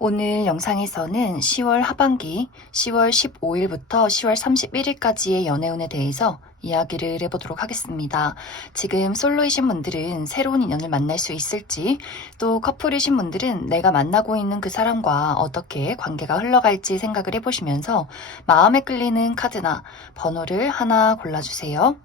오늘 영상에서는 10월 하반기 10월 15일부터 10월 31일까지의 연애운에 대해서 이야기를 해보도록 하겠습니다. 지금 솔로이신 분들은 새로운 인연을 만날 수 있을지, 또 커플이신 분들은 내가 만나고 있는 그 사람과 어떻게 관계가 흘러갈지 생각을 해보시면서 마음에 끌리는 카드나 번호를 하나 골라주세요.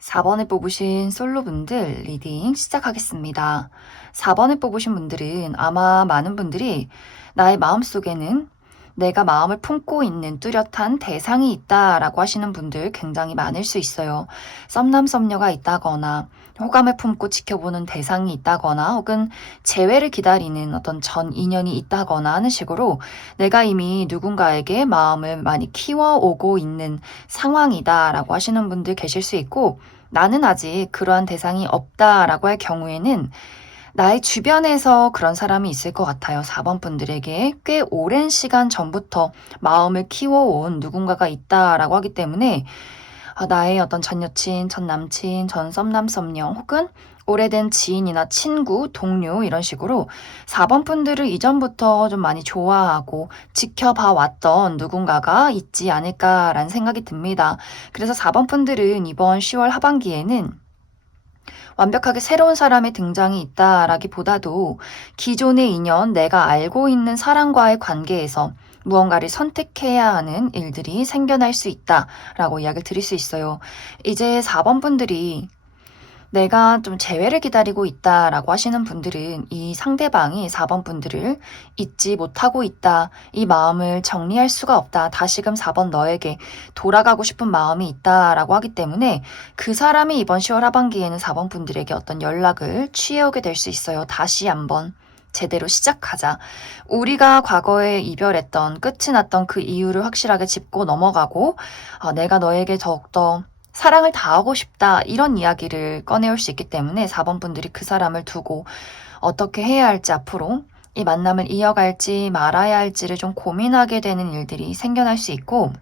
4번을 뽑으신 솔로분들 리딩 시작하겠습니다. 4번을 뽑으신 분들은 아마 많은 분들이 나의 마음속에는 내가 마음을 품고 있는 뚜렷한 대상이 있다라고 하시는 분들 굉장히 많을 수 있어요. 썸남 썸녀가 있다거나 호감을 품고 지켜보는 대상이 있다거나 혹은 재회를 기다리는 어떤 전 인연이 있다거나 하는 식으로 내가 이미 누군가에게 마음을 많이 키워오고 있는 상황이다라고 하시는 분들 계실 수 있고, 나는 아직 그러한 대상이 없다라고 할 경우에는 나의 주변에서 그런 사람이 있을 것 같아요. 4번 분들에게 꽤 오랜 시간 전부터 마음을 키워온 누군가가 있다라고 하기 때문에 나의 어떤 전 여친, 전 남친, 전 썸남 썸녀 혹은 오래된 지인이나 친구, 동료 이런 식으로 4번 분들을 이전부터 좀 많이 좋아하고 지켜봐 왔던 누군가가 있지 않을까라는 생각이 듭니다. 그래서 4번 분들은 이번 10월 하반기에는 완벽하게 새로운 사람의 등장이 있다라기보다도 기존의 인연, 내가 알고 있는 사람과의 관계에서 무언가를 선택해야 하는 일들이 생겨날 수 있다라고 이야기를 드릴 수 있어요. 이제 4번 분들이 내가 좀 재회를 기다리고 있다라고 하시는 분들은 이 상대방이 4번 분들을 잊지 못하고 있다. 이 마음을 정리할 수가 없다. 다시금 4번 너에게 돌아가고 싶은 마음이 있다라고 하기 때문에 그 사람이 이번 10월 하반기에는 4번 분들에게 어떤 연락을 취해오게 될 수 있어요. 다시 한번 제대로 시작하자. 우리가 과거에 이별했던 끝이 났던 그 이유를 확실하게 짚고 넘어가고 내가 너에게 더욱더 사랑을 다하고 싶다 이런 이야기를 꺼내올 수 있기 때문에 4번 분들이 그 사람을 두고 어떻게 해야 할지 앞으로 이 만남을 이어갈지 말아야 할지를 좀 고민하게 되는 일들이 생겨날 수 있고,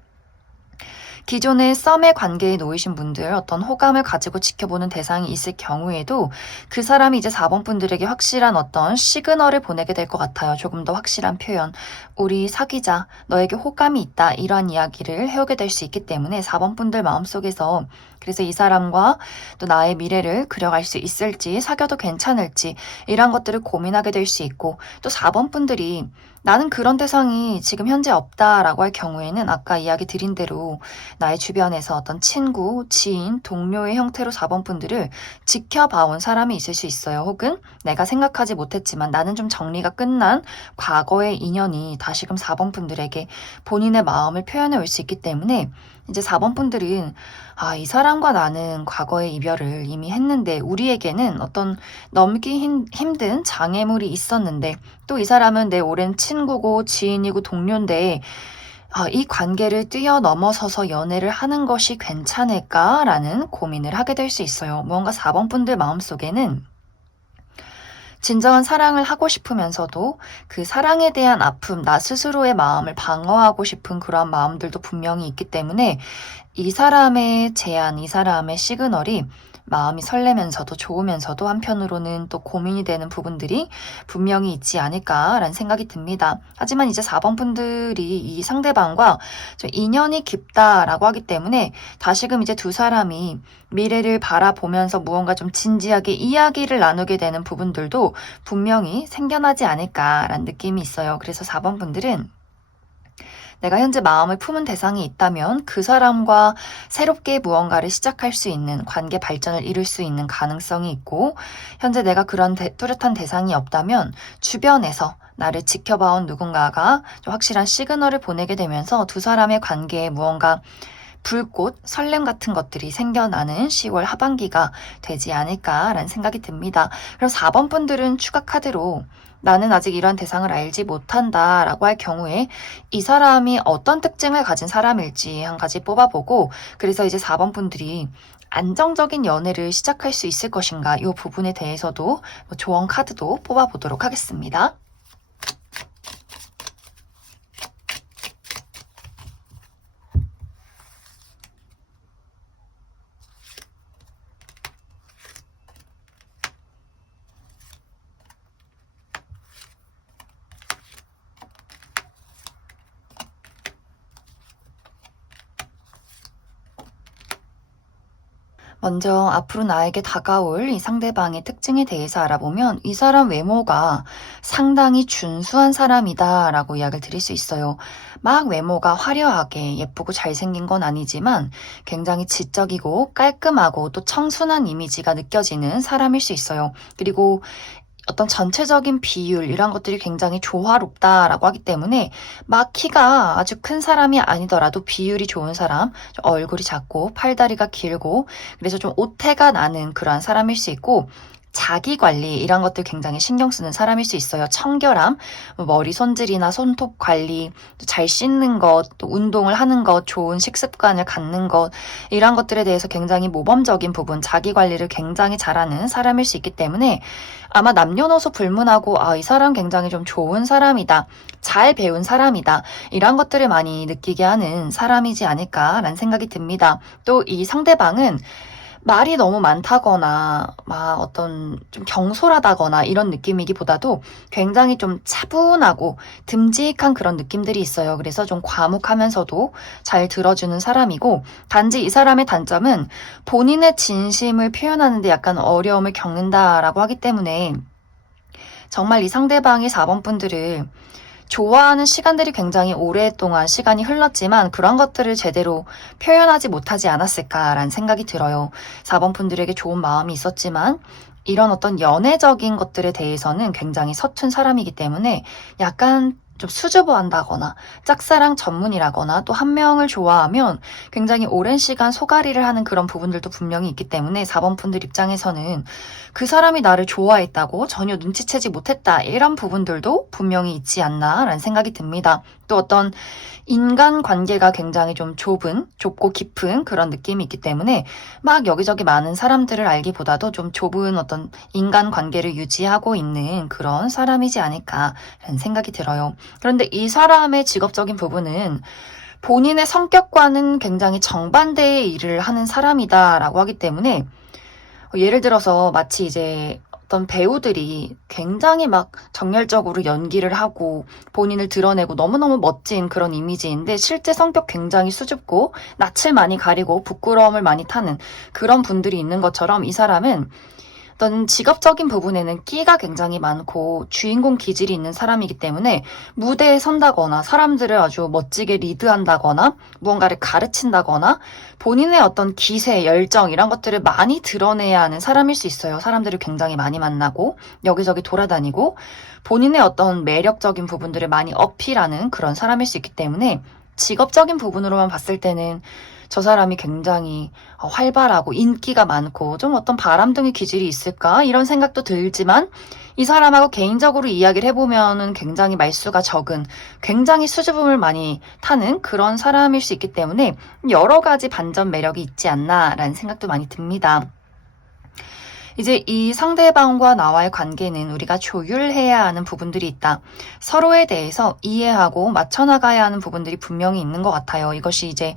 기존의 썸의 관계에 놓이신 분들 어떤 호감을 가지고 지켜보는 대상이 있을 경우에도 그 사람이 이제 4번 분들에게 확실한 어떤 시그널을 보내게 될 것 같아요. 조금 더 확실한 표현. 우리 사귀자. 너에게 호감이 있다. 이러한 이야기를 해오게 될 수 있기 때문에 4번 분들 마음속에서 그래서 이 사람과 또 나의 미래를 그려갈 수 있을지, 사귀어도 괜찮을지 이런 것들을 고민하게 될 수 있고, 또 4번 분들이 나는 그런 대상이 지금 현재 없다라고 할 경우에는 아까 이야기 드린 대로 나의 주변에서 어떤 친구, 지인, 동료의 형태로 4번 분들을 지켜봐온 사람이 있을 수 있어요. 혹은 내가 생각하지 못했지만 나는 좀 정리가 끝난 과거의 인연이 다시금 4번 분들에게 본인의 마음을 표현해 올 수 있기 때문에 이제 4번 분들은 이 사람과 나는 과거의 이별을 이미 했는데 우리에게는 어떤 넘기 힘든 장애물이 있었는데 또 이 사람은 내 오랜 친구고 지인이고 동료인데 이 관계를 뛰어넘어서서 연애를 하는 것이 괜찮을까라는 고민을 하게 될 수 있어요. 무언가 4번 분들 마음속에는 진정한 사랑을 하고 싶으면서도 그 사랑에 대한 아픔, 나 스스로의 마음을 방어하고 싶은 그러한 마음들도 분명히 있기 때문에 이 사람의 제안, 이 사람의 시그널이 마음이 설레면서도 좋으면서도 한편으로는 또 고민이 되는 부분들이 분명히 있지 않을까라는 생각이 듭니다. 하지만 이제 4번 분들이 이 상대방과 좀 인연이 깊다라고 하기 때문에 다시금 이제 두 사람이 미래를 바라보면서 무언가 좀 진지하게 이야기를 나누게 되는 부분들도 분명히 생겨나지 않을까라는 느낌이 있어요. 그래서 4번 분들은 내가 현재 마음을 품은 대상이 있다면 그 사람과 새롭게 무언가를 시작할 수 있는 관계 발전을 이룰 수 있는 가능성이 있고, 현재 내가 그런 뚜렷한 대상이 없다면 주변에서 나를 지켜봐온 누군가가 좀 확실한 시그널을 보내게 되면서 두 사람의 관계에 무언가 불꽃, 설렘 같은 것들이 생겨나는 10월 하반기가 되지 않을까라는 생각이 듭니다. 그럼 4번 분들은 추가 카드로 나는 아직 이러한 대상을 알지 못한다 라고 할 경우에 이 사람이 어떤 특징을 가진 사람일지 한 가지 뽑아보고, 그래서 이제 4번 분들이 안정적인 연애를 시작할 수 있을 것인가 이 부분에 대해서도 조언 카드도 뽑아보도록 하겠습니다. 먼저 앞으로 나에게 다가올 이 상대방의 특징에 대해서 알아보면 이 사람 외모가 상당히 준수한 사람이다 라고 이야기를 드릴 수 있어요. 막 외모가 화려하게 예쁘고 잘생긴 건 아니지만 굉장히 지적이고 깔끔하고 또 청순한 이미지가 느껴지는 사람일 수 있어요. 그리고 어떤 전체적인 비율 이런 것들이 굉장히 조화롭다라고 하기 때문에 막 키가 아주 큰 사람이 아니더라도 비율이 좋은 사람, 좀 얼굴이 작고 팔다리가 길고 그래서 좀 오태가 나는 그러한 사람일 수 있고, 자기 관리 이런 것들 굉장히 신경 쓰는 사람일 수 있어요. 청결함, 머리 손질이나 손톱 관리, 잘 씻는 것, 또 운동을 하는 것, 좋은 식습관을 갖는 것 이런 것들에 대해서 굉장히 모범적인 부분, 자기 관리를 굉장히 잘하는 사람일 수 있기 때문에 아마 남녀노소 불문하고 이 사람 굉장히 좀 좋은 사람이다, 잘 배운 사람이다 이런 것들을 많이 느끼게 하는 사람이지 않을까라는 생각이 듭니다. 또 이 상대방은 말이 너무 많다거나 막 어떤 좀 경솔하다거나 이런 느낌이기보다도 굉장히 좀 차분하고 듬직한 그런 느낌들이 있어요. 그래서 좀 과묵하면서도 잘 들어주는 사람이고, 단지 이 사람의 단점은 본인의 진심을 표현하는데 약간 어려움을 겪는다라고 하기 때문에 정말 이 상대방의 4번 분들을 좋아하는 시간들이 굉장히 오랫동안 시간이 흘렀지만 그런 것들을 제대로 표현하지 못하지 않았을까라는 생각이 들어요. 4번 분들에게 좋은 마음이 있었지만 이런 어떤 연애적인 것들에 대해서는 굉장히 서툰 사람이기 때문에 약간 좀 수줍어한다거나 짝사랑 전문이라거나 또 한 명을 좋아하면 굉장히 오랜 시간 소가리를 하는 그런 부분들도 분명히 있기 때문에 4번 분들 입장에서는 그 사람이 나를 좋아했다고 전혀 눈치채지 못했다 이런 부분들도 분명히 있지 않나라는 생각이 듭니다. 또 어떤 인간관계가 굉장히 좀 좁고 깊은 그런 느낌이 있기 때문에 막 여기저기 많은 사람들을 알기보다도 좀 좁은 어떤 인간관계를 유지하고 있는 그런 사람이지 않을까라는 생각이 들어요. 그런데 이 사람의 직업적인 부분은 본인의 성격과는 굉장히 정반대의 일을 하는 사람이다라고 하기 때문에 예를 들어서 마치 이제 어떤 배우들이 굉장히 막 정열적으로 연기를 하고 본인을 드러내고 너무너무 멋진 그런 이미지인데 실제 성격 굉장히 수줍고 낯을 많이 가리고 부끄러움을 많이 타는 그런 분들이 있는 것처럼 이 사람은 어떤 직업적인 부분에는 끼가 굉장히 많고 주인공 기질이 있는 사람이기 때문에 무대에 선다거나 사람들을 아주 멋지게 리드한다거나 무언가를 가르친다거나 본인의 어떤 기세, 열정 이런 것들을 많이 드러내야 하는 사람일 수 있어요. 사람들을 굉장히 많이 만나고 여기저기 돌아다니고 본인의 어떤 매력적인 부분들을 많이 어필하는 그런 사람일 수 있기 때문에 직업적인 부분으로만 봤을 때는 저 사람이 굉장히 활발하고 인기가 많고 좀 어떤 바람둥이 기질이 있을까 이런 생각도 들지만 이 사람하고 개인적으로 이야기를 해보면은 굉장히 말수가 적은 굉장히 수줍음을 많이 타는 그런 사람일 수 있기 때문에 여러 가지 반전 매력이 있지 않나라는 생각도 많이 듭니다. 이제 이 상대방과 나와의 관계는 우리가 조율해야 하는 부분들이 있다. 서로에 대해서 이해하고 맞춰나가야 하는 부분들이 분명히 있는 것 같아요. 이것이 이제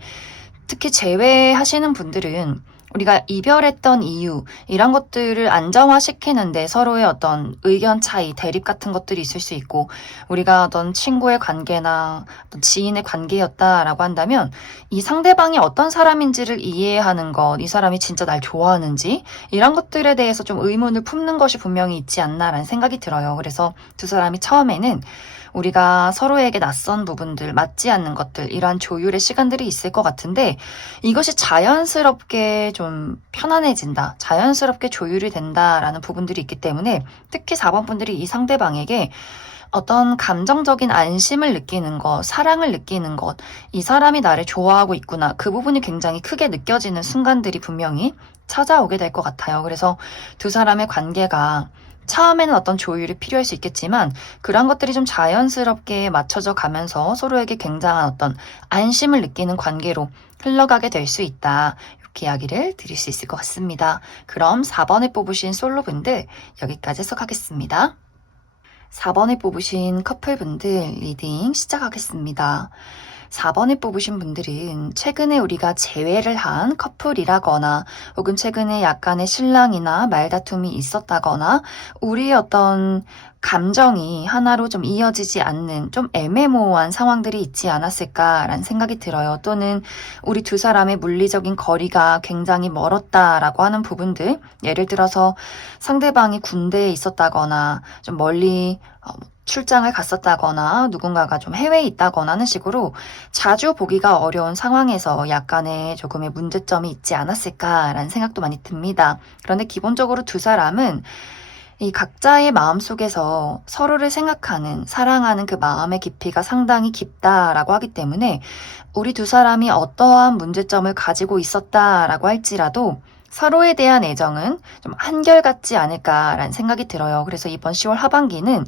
특히 재회하시는 분들은 우리가 이별했던 이유, 이런 것들을 안정화시키는데 서로의 어떤 의견 차이, 대립 같은 것들이 있을 수 있고, 우리가 어떤 친구의 관계나 어떤 지인의 관계였다라고 한다면, 이 상대방이 어떤 사람인지를 이해하는 것, 이 사람이 진짜 날 좋아하는지, 이런 것들에 대해서 좀 의문을 품는 것이 분명히 있지 않나라는 생각이 들어요. 그래서 두 사람이 처음에는 우리가 서로에게 낯선 부분들, 맞지 않는 것들, 이러한 조율의 시간들이 있을 것 같은데 이것이 자연스럽게 좀 편안해진다, 자연스럽게 조율이 된다라는 부분들이 있기 때문에 특히 4번 분들이 이 상대방에게 어떤 감정적인 안심을 느끼는 것, 사랑을 느끼는 것, 이 사람이 나를 좋아하고 있구나, 그 부분이 굉장히 크게 느껴지는 순간들이 분명히 찾아오게 될 것 같아요. 그래서 두 사람의 관계가 처음에는 어떤 조율이 필요할 수 있겠지만 그런 것들이 좀 자연스럽게 맞춰져 가면서 서로에게 굉장한 어떤 안심을 느끼는 관계로 흘러가게 될 수 있다. 이렇게 이야기를 드릴 수 있을 것 같습니다. 그럼 4번에 뽑으신 솔로분들 여기까지 해석하겠습니다. 4번에 뽑으신 커플분들 리딩 시작하겠습니다. 4번에 뽑으신 분들은 최근에 우리가 재회를 한 커플이라거나 혹은 최근에 약간의 실랑이나 말다툼이 있었다거나 우리의 어떤 감정이 하나로 좀 이어지지 않는 좀 애매모호한 상황들이 있지 않았을까라는 생각이 들어요. 또는 우리 두 사람의 물리적인 거리가 굉장히 멀었다라고 하는 부분들, 예를 들어서 상대방이 군대에 있었다거나 좀 멀리 출장을 갔었다거나 누군가가 좀 해외에 있다거나 하는 식으로 자주 보기가 어려운 상황에서 약간의 조금의 문제점이 있지 않았을까라는 생각도 많이 듭니다. 그런데 기본적으로 두 사람은 이 각자의 마음속에서 서로를 생각하는, 사랑하는 그 마음의 깊이가 상당히 깊다라고 하기 때문에 우리 두 사람이 어떠한 문제점을 가지고 있었다라고 할지라도 서로에 대한 애정은 좀 한결같지 않을까라는 생각이 들어요. 그래서 이번 10월 하반기는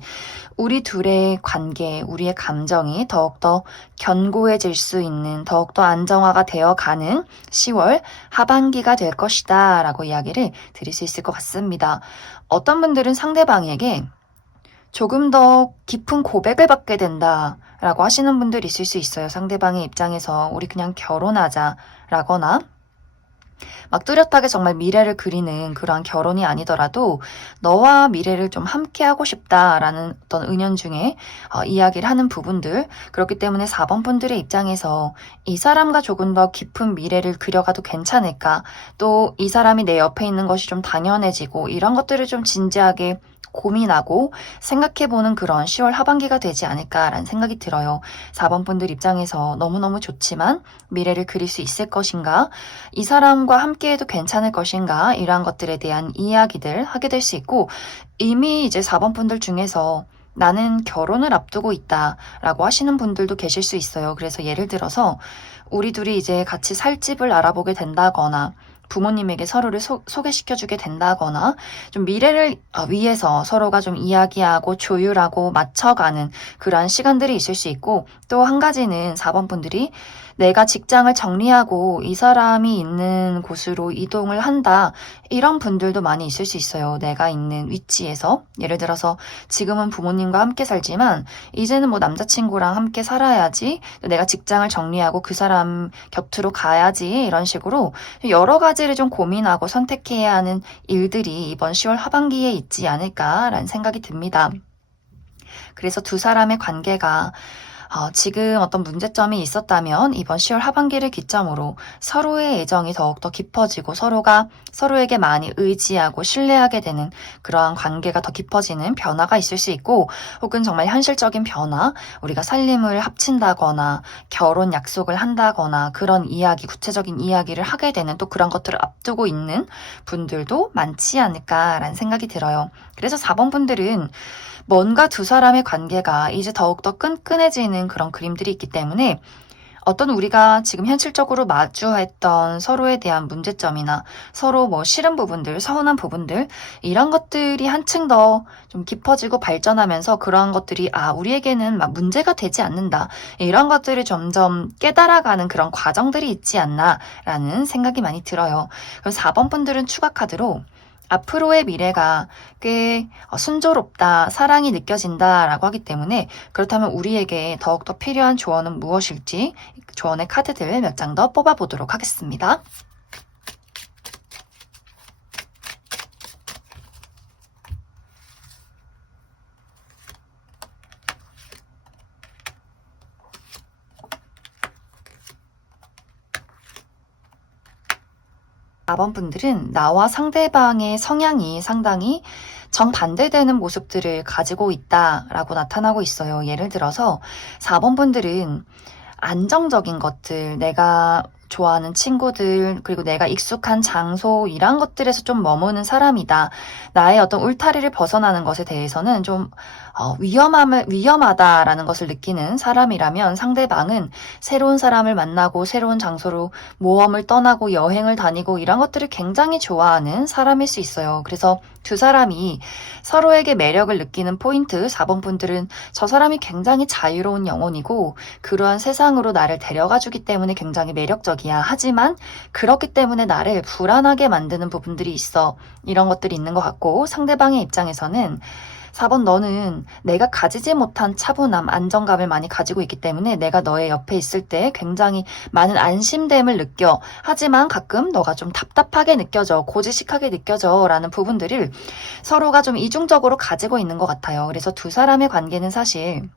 우리 둘의 관계, 우리의 감정이 더욱더 견고해질 수 있는, 더욱더 안정화가 되어가는 10월 하반기가 될 것이다 라고 이야기를 드릴 수 있을 것 같습니다. 어떤 분들은 상대방에게 조금 더 깊은 고백을 받게 된다 라고 하시는 분들이 있을 수 있어요. 상대방의 입장에서 우리 그냥 결혼하자 라거나 막 뚜렷하게 정말 미래를 그리는 그러한 결혼이 아니더라도 너와 미래를 좀 함께 하고 싶다라는 어떤 은연중에 이야기를 하는 부분들, 그렇기 때문에 4번 분들의 입장에서 이 사람과 조금 더 깊은 미래를 그려가도 괜찮을까, 또 이 사람이 내 옆에 있는 것이 좀 당연해지고 이런 것들을 좀 진지하게 고민하고 생각해보는 그런 10월 하반기가 되지 않을까라는 생각이 들어요. 4번 분들 입장에서 너무너무 좋지만 미래를 그릴 수 있을 것인가, 이 사람과 함께해도 괜찮을 것인가, 이러한 것들에 대한 이야기들 하게 될 수 있고, 이미 이제 4번 분들 중에서 나는 결혼을 앞두고 있다 라고 하시는 분들도 계실 수 있어요. 그래서 예를 들어서 우리 둘이 이제 같이 살 집을 알아보게 된다거나 부모님에게 서로를 소개시켜주게 된다거나 좀 미래를 위해서 서로가 좀 이야기하고 조율하고 맞춰가는 그러한 시간들이 있을 수 있고, 또 한 가지는 4번 분들이 내가 직장을 정리하고 이 사람이 있는 곳으로 이동을 한다, 이런 분들도 많이 있을 수 있어요. 내가 있는 위치에서 예를 들어서 지금은 부모님과 함께 살지만 이제는 뭐 남자친구랑 함께 살아야지, 내가 직장을 정리하고 그 사람 곁으로 가야지, 이런 식으로 여러 가지를 좀 고민하고 선택해야 하는 일들이 이번 10월 하반기에 있지 않을까라는 생각이 듭니다. 그래서 두 사람의 관계가 지금 어떤 문제점이 있었다면 이번 10월 하반기를 기점으로 서로의 애정이 더욱더 깊어지고 서로가 서로에게 많이 의지하고 신뢰하게 되는 그러한 관계가 더 깊어지는 변화가 있을 수 있고, 혹은 정말 현실적인 변화, 우리가 살림을 합친다거나 결혼 약속을 한다거나 그런 이야기, 구체적인 이야기를 하게 되는 또 그런 것들을 앞두고 있는 분들도 많지 않을까라는 생각이 들어요. 그래서 4번 분들은 뭔가 두 사람의 관계가 이제 더욱더 끈끈해지는 그런 그림들이 있기 때문에 어떤 우리가 지금 현실적으로 마주했던 서로에 대한 문제점이나 서로 뭐 싫은 부분들, 서운한 부분들, 이런 것들이 한층 더 좀 깊어지고 발전하면서 그러한 것들이 우리에게는 막 문제가 되지 않는다. 이런 것들을 점점 깨달아가는 그런 과정들이 있지 않나라는 생각이 많이 들어요. 그럼 4번 분들은 추가 카드로 앞으로의 미래가 꽤 순조롭다, 사랑이 느껴진다라고 하기 때문에 그렇다면 우리에게 더욱더 필요한 조언은 무엇일지 조언의 카드들 몇 장 더 뽑아보도록 하겠습니다. 사 번 분들은 나와 상대방의 성향이 상당히 정반대되는 모습들을 가지고 있다라고 나타나고 있어요. 예를 들어서 4번 분들은 안정적인 것들, 내가 좋아하는 친구들, 그리고 내가 익숙한 장소, 이런 것들에서 좀 머무는 사람이다. 나의 어떤 울타리를 벗어나는 것에 대해서는 좀 위험하다라는 것을 느끼는 사람이라면 상대방은 새로운 사람을 만나고 새로운 장소로 모험을 떠나고 여행을 다니고 이런 것들을 굉장히 좋아하는 사람일 수 있어요. 그래서 두 사람이 서로에게 매력을 느끼는 포인트, 4번 분들은 저 사람이 굉장히 자유로운 영혼이고 그러한 세상으로 나를 데려가 주기 때문에 굉장히 매력적이야. 하지만 그렇기 때문에 나를 불안하게 만드는 부분들이 있어. 이런 것들이 있는 것 같고 상대방의 입장에서는 4번 너는 내가 가지지 못한 차분함, 안정감을 많이 가지고 있기 때문에 내가 너의 옆에 있을 때 굉장히 많은 안심됨을 느껴. 하지만 가끔 너가 좀 답답하게 느껴져, 고지식하게 느껴져 라는 부분들을 서로가 좀 이중적으로 가지고 있는 것 같아요. 그래서 두 사람의 관계는 사실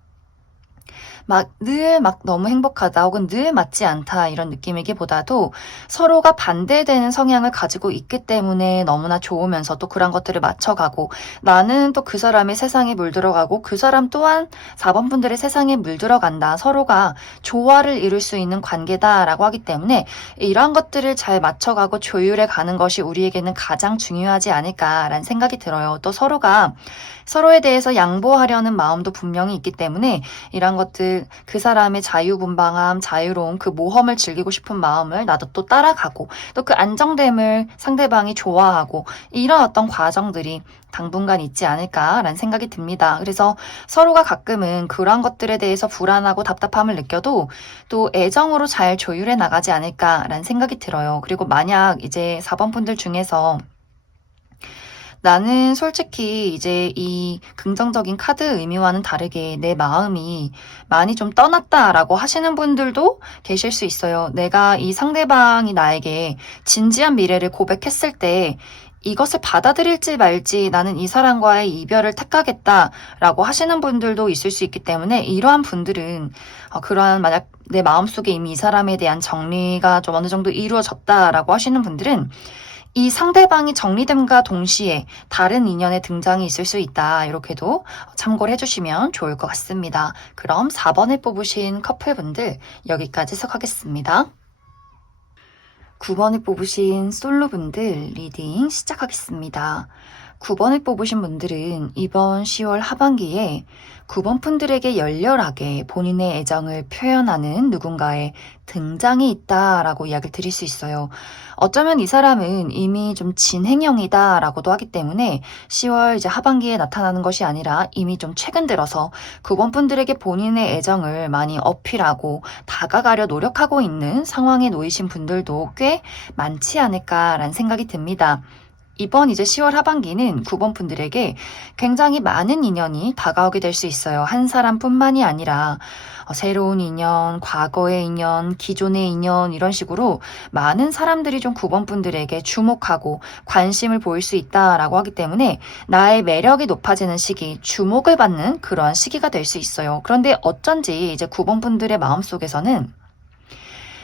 늘 너무 행복하다 혹은 늘 맞지 않다 이런 느낌이기보다도 서로가 반대되는 성향을 가지고 있기 때문에 너무나 좋으면서도 그런 것들을 맞춰가고 나는 또 그 사람의 세상에 물들어가고 그 사람 또한 4번 분들의 세상에 물들어간다. 서로가 조화를 이룰 수 있는 관계다라고 하기 때문에 이런 것들을 잘 맞춰가고 조율해 가는 것이 우리에게는 가장 중요하지 않을까라는 생각이 들어요. 또 서로가 서로에 대해서 양보하려는 마음도 분명히 있기 때문에 이런 것들 그 사람의 자유분방함, 자유로움, 그 모험을 즐기고 싶은 마음을 나도 또 따라가고 또 그 안정됨을 상대방이 좋아하고 이런 어떤 과정들이 당분간 있지 않을까라는 생각이 듭니다. 그래서 서로가 가끔은 그런 것들에 대해서 불안하고 답답함을 느껴도 또 애정으로 잘 조율해 나가지 않을까라는 생각이 들어요. 그리고 만약 이제 4번 분들 중에서 나는 솔직히 이제 이 긍정적인 카드 의미와는 다르게 내 마음이 많이 좀 떠났다라고 하시는 분들도 계실 수 있어요. 내가 이 상대방이 나에게 진지한 미래를 고백했을 때 이것을 받아들일지 말지 나는 이 사람과의 이별을 택하겠다라고 하시는 분들도 있을 수 있기 때문에 이러한 분들은 그러한 만약 내 마음속에 이미 이 사람에 대한 정리가 좀 어느 정도 이루어졌다라고 하시는 분들은 이 상대방이 정리됨과 동시에 다른 인연의 등장이 있을 수 있다. 이렇게도 참고를 해주시면 좋을 것 같습니다. 그럼 4번을 뽑으신 커플분들 여기까지 해석하겠습니다. 9번을 뽑으신 솔로분들 리딩 시작하겠습니다. 9번을 뽑으신 분들은 이번 10월 하반기에 9번 분들에게 열렬하게 본인의 애정을 표현하는 누군가의 등장이 있다라고 이야기를 드릴 수 있어요. 어쩌면 이 사람은 이미 좀 진행형이다라고도 하기 때문에 10월 이제 하반기에 나타나는 것이 아니라 이미 좀 최근 들어서 9번 분들에게 본인의 애정을 많이 어필하고 다가가려 노력하고 있는 상황에 놓이신 분들도 꽤 많지 않을까라는 생각이 듭니다. 이번 이제 10월 하반기는 9번 분들에게 굉장히 많은 인연이 다가오게 될 수 있어요. 한 사람뿐만이 아니라 새로운 인연, 과거의 인연, 기존의 인연 이런 식으로 많은 사람들이 좀 9번 분들에게 주목하고 관심을 보일 수 있다라고 하기 때문에 나의 매력이 높아지는 시기, 주목을 받는 그러한 시기가 될 수 있어요. 그런데 어쩐지 이제 9번 분들의 마음속에서는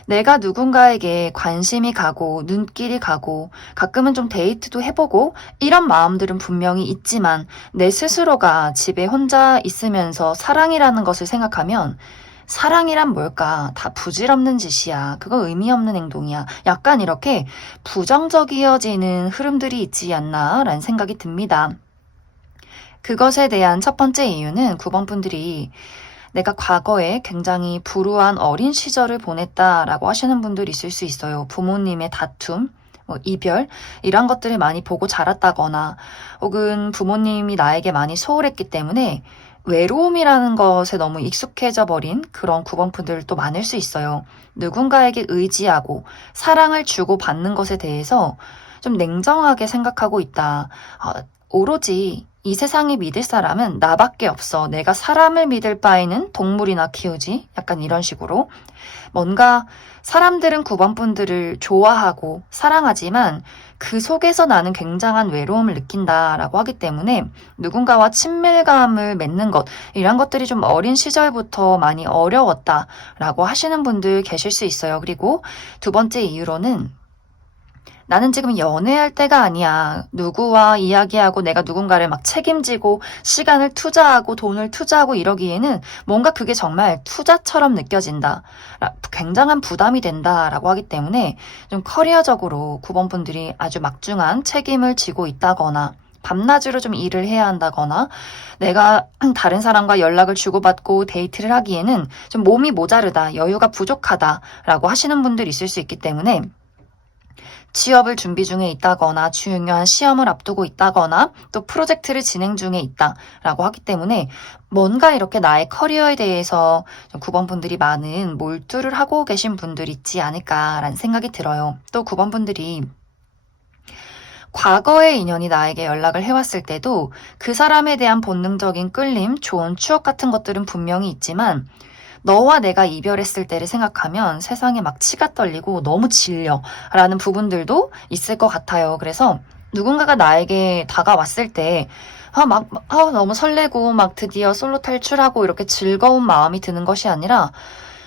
내가 누군가에게 관심이 가고 눈길이 가고 가끔은 좀 데이트도 해보고 이런 마음들은 분명히 있지만 내 스스로가 집에 혼자 있으면서 사랑이라는 것을 생각하면 사랑이란 뭘까? 다 부질없는 짓이야. 그거 의미 없는 행동이야. 약간 이렇게 부정적이어지는 흐름들이 있지 않나 라는 생각이 듭니다. 그것에 대한 첫 번째 이유는 9번 분들이 내가 과거에 굉장히 불우한 어린 시절을 보냈다라고 하시는 분들 있을 수 있어요. 부모님의 다툼, 이별, 이런 것들을 많이 보고 자랐다거나 혹은 부모님이 나에게 많이 소홀했기 때문에 외로움이라는 것에 너무 익숙해져 버린 그런 9번 분들도 많을 수 있어요. 누군가에게 의지하고 사랑을 주고 받는 것에 대해서 좀 냉정하게 생각하고 있다. 오로지 이 세상에 믿을 사람은 나밖에 없어. 내가 사람을 믿을 바에는 동물이나 키우지. 약간 이런 식으로. 뭔가 사람들은 9번 분들을 좋아하고 사랑하지만 그 속에서 나는 굉장한 외로움을 느낀다라고 하기 때문에 누군가와 친밀감을 맺는 것, 이런 것들이 좀 어린 시절부터 많이 어려웠다라고 하시는 분들 계실 수 있어요. 그리고 두 번째 이유로는 나는 지금 연애할 때가 아니야. 누구와 이야기하고 내가 누군가를 막 책임지고 시간을 투자하고 돈을 투자하고 이러기에는 뭔가 그게 정말 투자처럼 느껴진다. 굉장한 부담이 된다라고 하기 때문에 좀 커리어적으로 9번 분들이 아주 막중한 책임을 지고 있다거나 밤낮으로 좀 일을 해야 한다거나 내가 다른 사람과 연락을 주고받고 데이트를 하기에는 좀 몸이 모자르다, 여유가 부족하다라고 하시는 분들이 있을 수 있기 때문에 취업을 준비 중에 있다거나 중요한 시험을 앞두고 있다거나 또 프로젝트를 진행 중에 있다라고 하기 때문에 뭔가 이렇게 나의 커리어에 대해서 9번 분들이 많은 몰두를 하고 계신 분들이 있지 않을까라는 생각이 들어요. 또 9번 분들이 과거의 인연이 나에게 연락을 해왔을 때도 그 사람에 대한 본능적인 끌림, 좋은 추억 같은 것들은 분명히 있지만 너와 내가 이별했을 때를 생각하면 세상에 막 치가 떨리고 너무 질려 라는 부분들도 있을 것 같아요. 그래서 누군가가 나에게 다가왔을 때 너무 설레고 막 드디어 솔로 탈출하고 이렇게 즐거운 마음이 드는 것이 아니라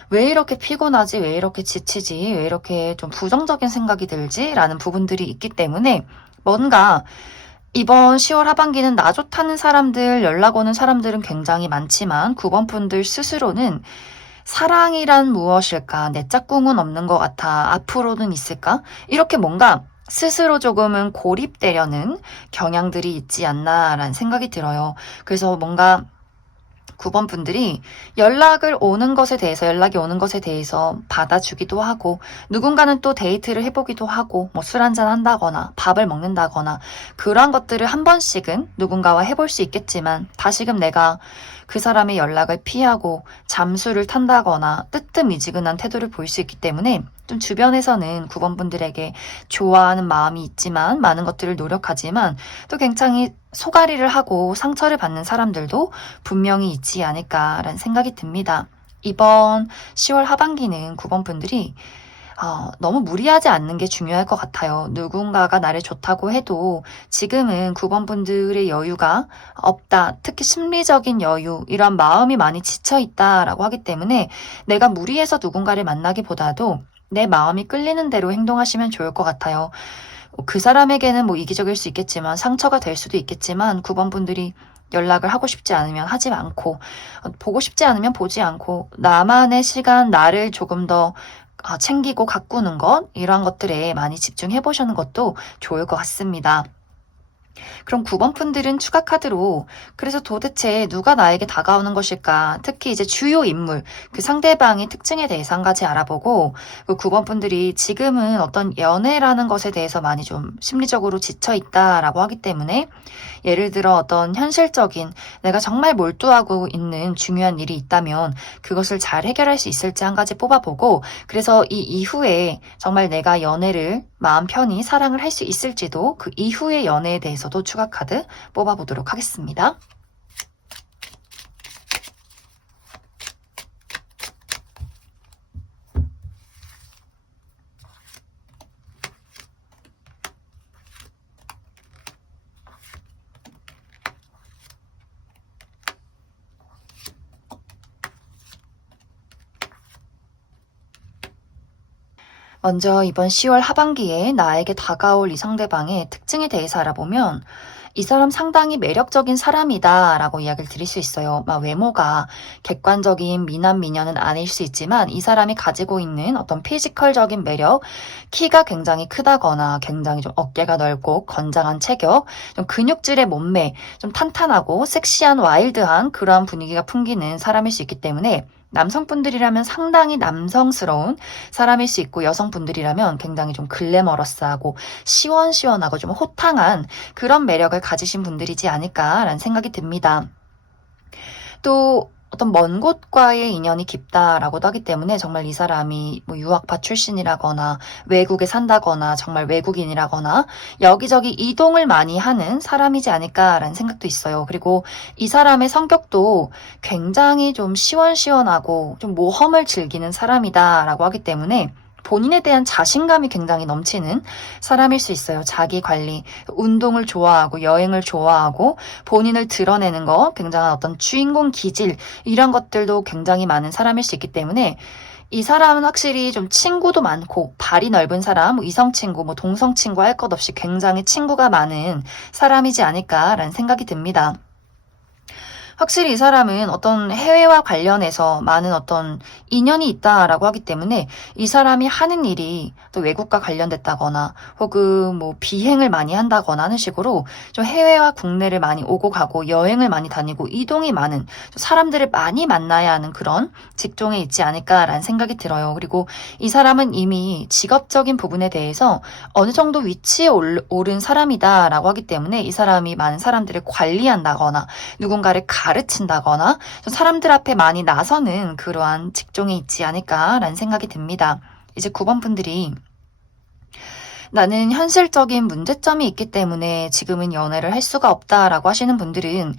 왜 이렇게 피곤하지? 왜 이렇게 지치지? 왜 이렇게 좀 부정적인 생각이 들지? 라는 부분들이 있기 때문에 뭔가 이번 10월 하반기는 나 좋다는 사람들, 연락 오는 사람들은 굉장히 많지만 9번 분들 스스로는 사랑이란 무엇일까? 내 짝꿍은 없는 것 같아. 앞으로는 있을까? 이렇게 뭔가 스스로 조금은 고립되려는 경향들이 있지 않나라는 생각이 들어요. 그래서 뭔가 9번 분들이 연락이 오는 것에 대해서 받아주기도 하고, 누군가는 또 데이트를 해보기도 하고, 뭐 술 한잔 한다거나, 밥을 먹는다거나, 그러한 것들을 한 번씩은 누군가와 해볼 수 있겠지만, 다시금 내가 그 사람의 연락을 피하고 잠수를 탄다거나 뜨뜻미지근한 태도를 보일 수 있기 때문에 좀 주변에서는 9번 분들에게 좋아하는 마음이 있지만 많은 것들을 노력하지만 또 굉장히 소가리를 하고 상처를 받는 사람들도 분명히 있지 않을까라는 생각이 듭니다. 이번 10월 하반기는 9번 분들이 너무 무리하지 않는 게 중요할 것 같아요. 누군가가 나를 좋다고 해도 지금은 9번 분들의 여유가 없다. 특히 심리적인 여유, 이런 마음이 많이 지쳐있다라고 하기 때문에 내가 무리해서 누군가를 만나기보다도 내 마음이 끌리는 대로 행동하시면 좋을 것 같아요. 그 사람에게는 뭐 이기적일 수 있겠지만 상처가 될 수도 있겠지만 9번 분들이 연락을 하고 싶지 않으면 하지 않고 보고 싶지 않으면 보지 않고 나만의 시간, 나를 조금 더 챙기고 가꾸는 것, 이러한 것들에 많이 집중해 보시는 것도 좋을 것 같습니다. 그럼 9번 분들은 추가 카드로 그래서 도대체 누가 나에게 다가오는 것일까? 특히 이제 주요 인물, 그 상대방의 특징에 대해서 한 가지 알아보고 그 9번 분들이 지금은 어떤 연애라는 것에 대해서 많이 좀 심리적으로 지쳐 있다라고 하기 때문에 예를 들어 어떤 현실적인 내가 정말 몰두하고 있는 중요한 일이 있다면 그것을 잘 해결할 수 있을지 한 가지 뽑아보고 그래서 이 이후에 정말 내가 연애를 마음 편히 사랑을 할 수 있을지도 그 이후의 연애에 대해서도 추가 카드 뽑아보도록 하겠습니다. 먼저 이번 10월 하반기에 나에게 다가올 이 상대방의 특징에 대해서 알아보면 이 사람 상당히 매력적인 사람이다라고 이야기를 드릴 수 있어요. 막 외모가 객관적인 미남 미녀는 아닐 수 있지만 이 사람이 가지고 있는 어떤 피지컬적인 매력, 키가 굉장히 크다거나 굉장히 좀 어깨가 넓고 건장한 체격, 좀 근육질의 몸매, 좀 탄탄하고 섹시한 와일드한 그러한 분위기가 풍기는 사람일 수 있기 때문에 남성분들이라면 상당히 남성스러운 사람일 수 있고 여성분들이라면 굉장히 좀 글래머러스하고 시원시원하고 좀 호탕한 그런 매력을 가지신 분들이지 않을까라는 생각이 듭니다. 또 어떤 먼 곳과의 인연이 깊다라고도 하기 때문에 정말 이 사람이 뭐 유학파 출신이라거나 외국에 산다거나 정말 외국인이라거나 여기저기 이동을 많이 하는 사람이지 않을까라는 생각도 있어요. 그리고 이 사람의 성격도 굉장히 좀 시원시원하고 좀 모험을 즐기는 사람이다라고 하기 때문에 본인에 대한 자신감이 굉장히 넘치는 사람일 수 있어요. 자기 관리, 운동을 좋아하고 여행을 좋아하고 본인을 드러내는 거, 굉장한 어떤 주인공 기질 이런 것들도 굉장히 많은 사람일 수 있기 때문에 이 사람은 확실히 좀 친구도 많고 발이 넓은 사람, 뭐 이성 친구, 뭐 동성 친구 할 것 없이 굉장히 친구가 많은 사람이지 않을까라는 생각이 듭니다. 확실히 이 사람은 어떤 해외와 관련해서 많은 어떤 인연이 있다라고 하기 때문에 이 사람이 하는 일이 또 외국과 관련됐다거나 혹은 뭐 비행을 많이 한다거나 하는 식으로 좀 해외와 국내를 많이 오고 가고 여행을 많이 다니고 이동이 많은 사람들을 많이 만나야 하는 그런 직종에 있지 않을까라는 생각이 들어요. 그리고 이 사람은 이미 직업적인 부분에 대해서 어느 정도 위치에 오른 사람이다라고 하기 때문에 이 사람이 많은 사람들을 관리한다거나 누군가를 가르친다거나 사람들 앞에 많이 나서는 그러한 직종에 있지 않을까라는 생각이 듭니다. 이제 9번 분들이 나는 현실적인 문제점이 있기 때문에 지금은 연애를 할 수가 없다라고 하시는 분들은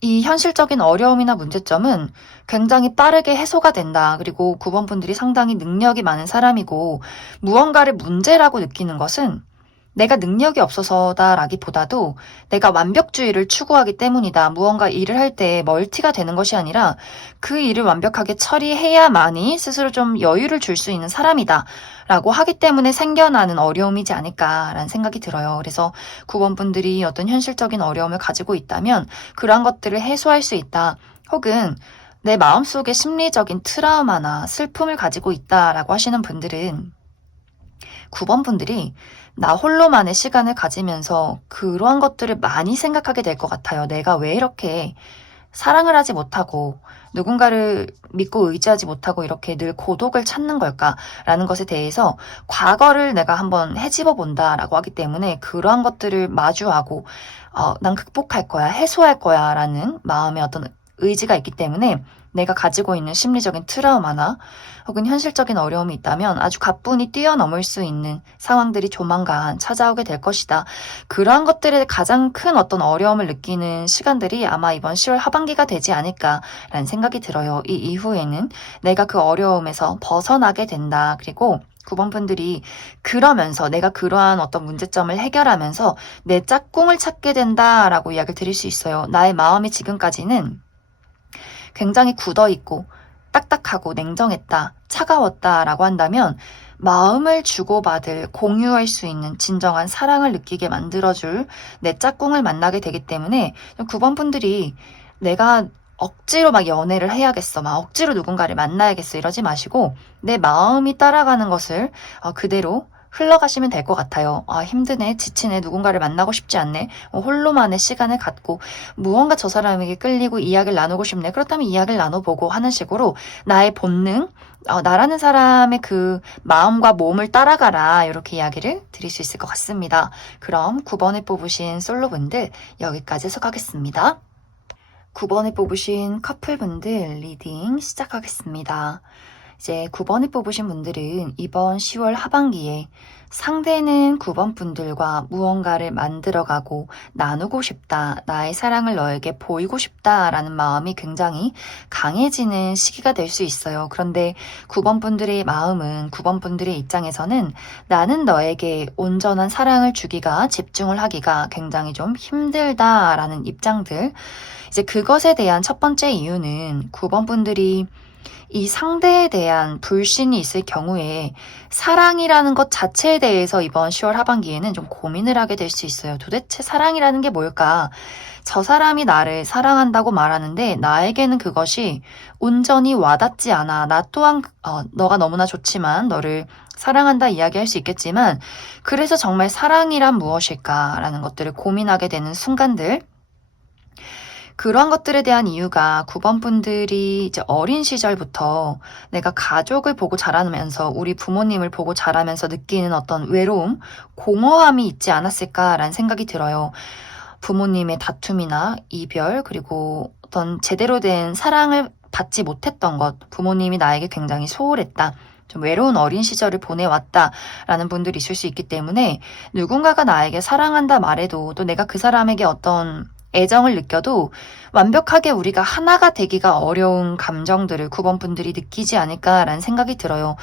이 현실적인 어려움이나 문제점은 굉장히 빠르게 해소가 된다. 그리고 9번 분들이 상당히 능력이 많은 사람이고 무언가를 문제라고 느끼는 것은 내가 능력이 없어서다라기보다도 내가 완벽주의를 추구하기 때문이다. 무언가 일을 할 때 멀티가 되는 것이 아니라 그 일을 완벽하게 처리해야만이 스스로 좀 여유를 줄 수 있는 사람이다. 라고 하기 때문에 생겨나는 어려움이지 않을까라는 생각이 들어요. 그래서 9번 분들이 어떤 현실적인 어려움을 가지고 있다면 그러한 것들을 해소할 수 있다. 혹은 내 마음속에 심리적인 트라우마나 슬픔을 가지고 있다라고 하시는 분들은 9번 분들이 나 홀로만의 시간을 가지면서 그러한 것들을 많이 생각하게 될 것 같아요. 내가 왜 이렇게 사랑을 하지 못하고 누군가를 믿고 의지하지 못하고 이렇게 늘 고독을 찾는 걸까라는 것에 대해서 과거를 내가 한번 헤집어 본다라고 하기 때문에 그러한 것들을 마주하고 난 극복할 거야, 해소할 거야 라는 마음의 어떤 의지가 있기 때문에 내가 가지고 있는 심리적인 트라우마나 혹은 현실적인 어려움이 있다면 아주 가뿐히 뛰어넘을 수 있는 상황들이 조만간 찾아오게 될 것이다. 그러한 것들에 가장 큰 어떤 어려움을 느끼는 시간들이 아마 이번 10월 하반기가 되지 않을까라는 생각이 들어요. 이 이후에는 내가 그 어려움에서 벗어나게 된다. 그리고 9번 분들이 그러면서 내가 그러한 어떤 문제점을 해결하면서 내 짝꿍을 찾게 된다라고 이야기를 드릴 수 있어요. 나의 마음이 지금까지는 굉장히 굳어있고 딱딱하고 냉정했다, 차가웠다라고 한다면 마음을 주고받을, 공유할 수 있는 진정한 사랑을 느끼게 만들어줄 내 짝꿍을 만나게 되기 때문에 9번 분들이 내가 억지로 막 연애를 해야겠어, 막 억지로 누군가를 만나야겠어 이러지 마시고 내 마음이 따라가는 것을 그대로 흘러가시면 될 것 같아요. 힘드네, 지치네, 누군가를 만나고 싶지 않네, 홀로만의 시간을 갖고 무언가 저 사람에게 끌리고 이야기를 나누고 싶네. 그렇다면 이야기를 나눠보고 하는 식으로 나의 본능, 나라는 사람의 그 마음과 몸을 따라가라 이렇게 이야기를 드릴 수 있을 것 같습니다. 그럼 9번을 뽑으신 솔로분들 여기까지 해석하겠습니다. 9번을 뽑으신 커플분들 리딩 시작하겠습니다. 이제 9번을 뽑으신 분들은 이번 10월 하반기에 상대는 9번 분들과 무언가를 만들어가고 나누고 싶다, 나의 사랑을 너에게 보이고 싶다라는 마음이 굉장히 강해지는 시기가 될 수 있어요. 그런데 9번 분들의 마음은 9번 분들의 입장에서는 나는 너에게 온전한 사랑을 주기가, 집중을 하기가 굉장히 좀 힘들다라는 입장들. 이제 그것에 대한 첫 번째 이유는 9번 분들이 이 상대에 대한 불신이 있을 경우에 사랑이라는 것 자체에 대해서 이번 10월 하반기에는 좀 고민을 하게 될 수 있어요. 도대체 사랑이라는 게 뭘까? 저 사람이 나를 사랑한다고 말하는데 나에게는 그것이 온전히 와닿지 않아. 나 또한 너가 너무나 좋지만 너를 사랑한다 이야기할 수 있겠지만 그래서 정말 사랑이란 무엇일까라는 것들을 고민하게 되는 순간들, 그러한 것들에 대한 이유가 9번 분들이 이제 어린 시절부터 내가 가족을 보고 자라면서 우리 부모님을 보고 자라면서 느끼는 어떤 외로움, 공허함이 있지 않았을까라는 생각이 들어요. 부모님의 다툼이나 이별, 그리고 어떤 제대로 된 사랑을 받지 못했던 것, 부모님이 나에게 굉장히 소홀했다. 좀 외로운 어린 시절을 보내왔다라는 분들이 있을 수 있기 때문에 누군가가 나에게 사랑한다 말해도 또 내가 그 사람에게 어떤 애정을 느껴도 완벽하게 우리가 하나가 되기가 어려운 감정들을 9번 분들이 느끼지 않을까라는 생각이 들어요.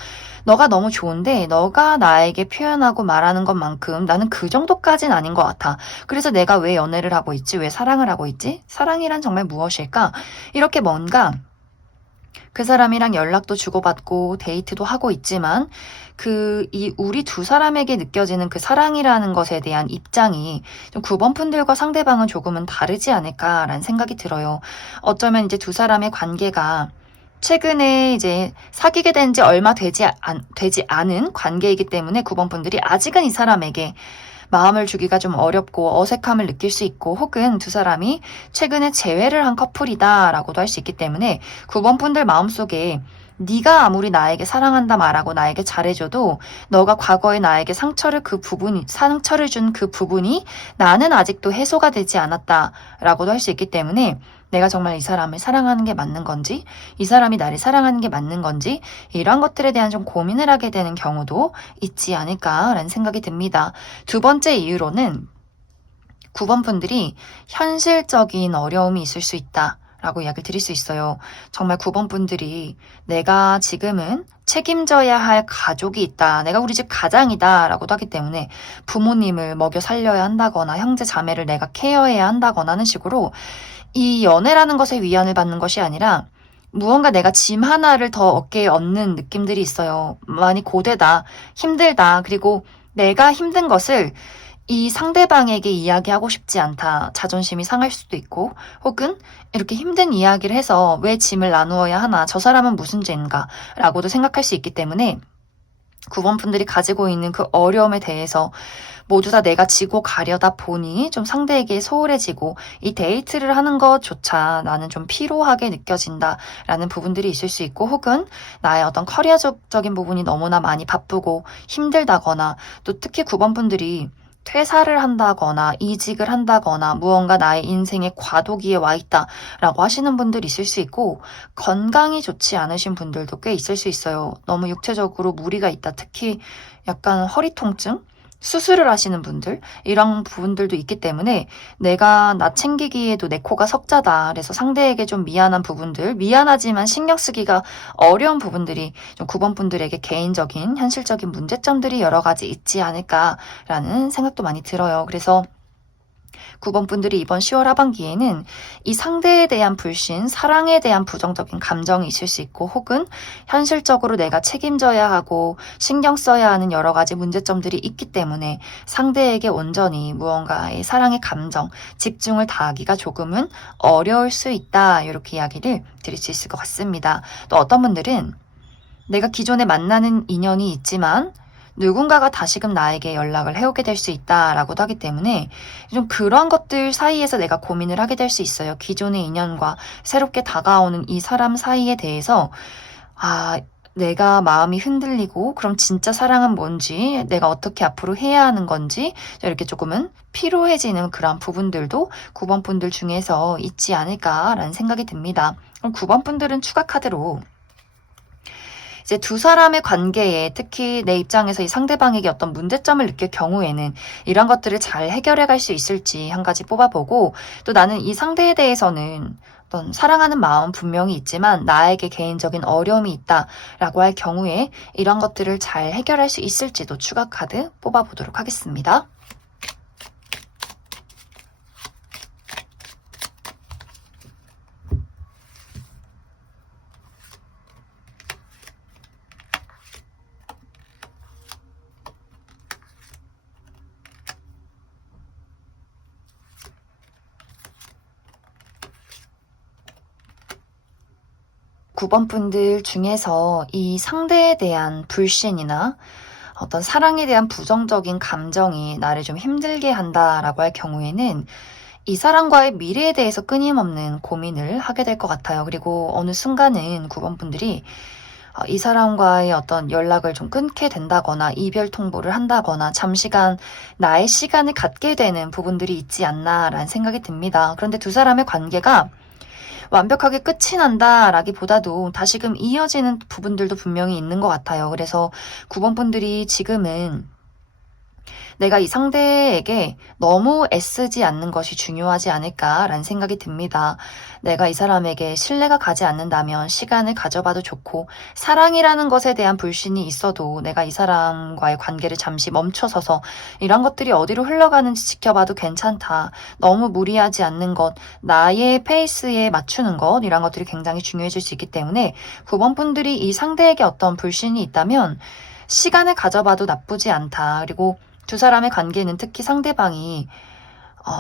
너가 너무 좋은데 너가 나에게 표현하고 말하는 것만큼 나는 그 정도까진 아닌 것 같아. 그래서 내가 왜 연애를 하고 있지? 왜 사랑을 하고 있지? 사랑이란 정말 무엇일까? 이렇게 뭔가 그 사람이랑 연락도 주고받고 데이트도 하고 있지만 우리 두 사람에게 느껴지는 그 사랑이라는 것에 대한 입장이 좀 9번 분들과 상대방은 조금은 다르지 않을까라는 생각이 들어요. 어쩌면 이제 두 사람의 관계가 최근에 이제 사귀게 된 지 얼마 되지 않은 관계이기 때문에 9번 분들이 아직은 이 사람에게 마음을 주기가 좀 어렵고 어색함을 느낄 수 있고 혹은 두 사람이 최근에 재회를 한 커플이다라고도 할 수 있기 때문에 9번 분들 마음속에 네가 아무리 나에게 사랑한다 말하고 나에게 잘해줘도 너가 과거에 나에게 상처를 준 그 부분이 나는 아직도 해소가 되지 않았다라고도 할 수 있기 때문에 내가 정말 이 사람을 사랑하는 게 맞는 건지, 이 사람이 나를 사랑하는 게 맞는 건지, 이런 것들에 대한 좀 고민을 하게 되는 경우도 있지 않을까라는 생각이 듭니다. 두 번째 이유로는 9번 분들이 현실적인 어려움이 있을 수 있다. 라고 이야기를 드릴 수 있어요. 정말 9번 분들이 내가 지금은 책임져야 할 가족이 있다. 내가 우리 집 가장이다. 라고도 하기 때문에 부모님을 먹여 살려야 한다거나 형제 자매를 내가 케어해야 한다거나 하는 식으로 이 연애라는 것에 위안을 받는 것이 아니라 무언가 내가 짐 하나를 더 어깨에 얹는 느낌들이 있어요. 많이 고되다, 힘들다, 그리고 내가 힘든 것을 이 상대방에게 이야기하고 싶지 않다. 자존심이 상할 수도 있고, 혹은 이렇게 힘든 이야기를 해서 왜 짐을 나누어야 하나, 저 사람은 무슨 죄인가, 라고도 생각할 수 있기 때문에 9번 분들이 가지고 있는 그 어려움에 대해서 모두 다 내가 지고 가려다 보니 좀 상대에게 소홀해지고 이 데이트를 하는 것조차 나는 좀 피로하게 느껴진다라는 부분들이 있을 수 있고 혹은 나의 어떤 커리어적인 부분이 너무나 많이 바쁘고 힘들다거나 또 특히 9번 분들이 퇴사를 한다거나 이직을 한다거나 무언가 나의 인생의 과도기에 와 있다라고 하시는 분들 있을 수 있고 건강이 좋지 않으신 분들도 꽤 있을 수 있어요. 너무 육체적으로 무리가 있다. 특히 약간 허리 통증? 수술을 하시는 분들 이런 부분들도 있기 때문에 내가 나 챙기기에도 내 코가 석자다. 그래서 상대에게 좀 미안한 부분들, 미안하지만 신경 쓰기가 어려운 부분들이 좀 9번 분들에게 개인적인 현실적인 문제점들이 여러 가지 있지 않을까라는 생각도 많이 들어요. 그래서 9번 분들이 이번 10월 하반기에는 이 상대에 대한 불신, 사랑에 대한 부정적인 감정이 있을 수 있고 혹은 현실적으로 내가 책임져야 하고 신경 써야 하는 여러 가지 문제점들이 있기 때문에 상대에게 온전히 무언가의 사랑의 감정, 집중을 다하기가 조금은 어려울 수 있다. 이렇게 이야기를 드릴 수 있을 것 같습니다. 또 어떤 분들은 내가 기존에 만나는 인연이 있지만 누군가가 다시금 나에게 연락을 해오게 될 수 있다라고도 하기 때문에 좀 그런 것들 사이에서 내가 고민을 하게 될 수 있어요. 기존의 인연과 새롭게 다가오는 이 사람 사이에 대해서 내가 마음이 흔들리고 그럼 진짜 사랑은 뭔지 내가 어떻게 앞으로 해야 하는 건지 이렇게 조금은 피로해지는 그런 부분들도 9번 분들 중에서 있지 않을까라는 생각이 듭니다. 그럼 9번 분들은 추가 카드로 이제 두 사람의 관계에 특히 내 입장에서 이 상대방에게 어떤 문제점을 느낄 경우에는 이런 것들을 잘 해결해 갈 수 있을지 한 가지 뽑아보고 또 나는 이 상대에 대해서는 어떤 사랑하는 마음 분명히 있지만 나에게 개인적인 어려움이 있다라고 할 경우에 이런 것들을 잘 해결할 수 있을지도 추가 카드 뽑아보도록 하겠습니다. 9번 분들 중에서 이 상대에 대한 불신이나 어떤 사랑에 대한 부정적인 감정이 나를 좀 힘들게 한다라고 할 경우에는 이 사람과의 미래에 대해서 끊임없는 고민을 하게 될 것 같아요. 그리고 어느 순간은 9번 분들이 이 사람과의 어떤 연락을 좀 끊게 된다거나 이별 통보를 한다거나 잠시간 나의 시간을 갖게 되는 부분들이 있지 않나라는 생각이 듭니다. 그런데 두 사람의 관계가 완벽하게 끝이 난다라기보다도 다시금 이어지는 부분들도 분명히 있는 것 같아요. 그래서 9번 분들이 지금은 내가 이 상대에게 너무 애쓰지 않는 것이 중요하지 않을까라는 생각이 듭니다. 내가 이 사람에게 신뢰가 가지 않는다면 시간을 가져봐도 좋고, 사랑이라는 것에 대한 불신이 있어도 내가 이 사람과의 관계를 잠시 멈춰서서 이런 것들이 어디로 흘러가는지 지켜봐도 괜찮다. 너무 무리하지 않는 것, 나의 페이스에 맞추는 것, 이런 것들이 굉장히 중요해질 수 있기 때문에 9번 분들이 이 상대에게 어떤 불신이 있다면 시간을 가져봐도 나쁘지 않다. 그리고 두 사람의 관계는 특히 상대방이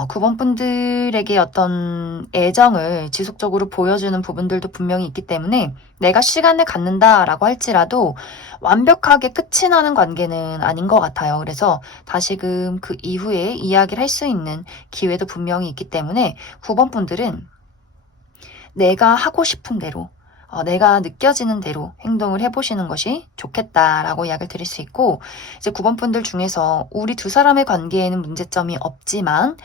9번 분들에게 어떤 애정을 지속적으로 보여주는 부분들도 분명히 있기 때문에 내가 시간을 갖는다라고 할지라도 완벽하게 끝이 나는 관계는 아닌 것 같아요. 그래서 다시금 그 이후에 이야기를 할 수 있는 기회도 분명히 있기 때문에 9번 분들은 내가 하고 싶은 대로 내가 느껴지는 대로 행동을 해보시는 것이 좋겠다라고 이야기를 드릴 수 있고, 이제 9번 분들 중에서 우리 두 사람의 관계에는 문제점이 없지만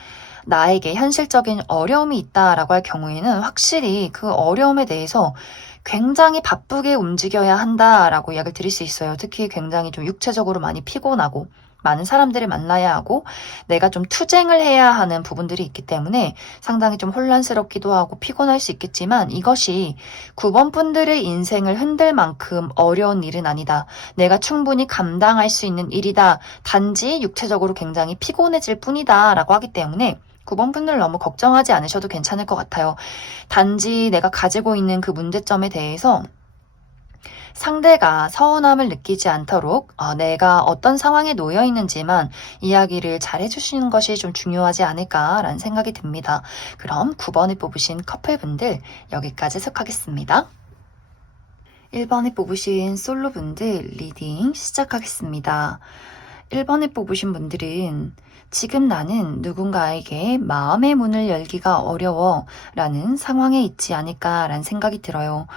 나에게 현실적인 어려움이 있다라고 할 경우에는 확실히 그 어려움에 대해서 굉장히 바쁘게 움직여야 한다라고 이야기를 드릴 수 있어요. 특히 굉장히 좀 육체적으로 많이 피곤하고 많은 사람들을 만나야 하고 내가 좀 투쟁을 해야 하는 부분들이 있기 때문에 상당히 좀 혼란스럽기도 하고 피곤할 수 있겠지만, 이것이 9번 분들의 인생을 흔들 만큼 어려운 일은 아니다. 내가 충분히 감당할 수 있는 일이다. 단지 육체적으로 굉장히 피곤해질 뿐이다 라고 하기 때문에 9번 분들 너무 걱정하지 않으셔도 괜찮을 것 같아요. 단지 내가 가지고 있는 그 문제점에 대해서 상대가 서운함을 느끼지 않도록 내가 어떤 상황에 놓여 있는지만 이야기를 잘 해주시는 것이 좀 중요하지 않을까라는 생각이 듭니다. 그럼 9번을 뽑으신 커플분들 여기까지 속하겠습니다. 1번을 뽑으신 솔로분들 리딩 시작하겠습니다. 1번을 뽑으신 분들은 지금 나는 누군가에게 마음의 문을 열기가 어려워 라는 상황에 있지 않을까라는 생각이 들어요.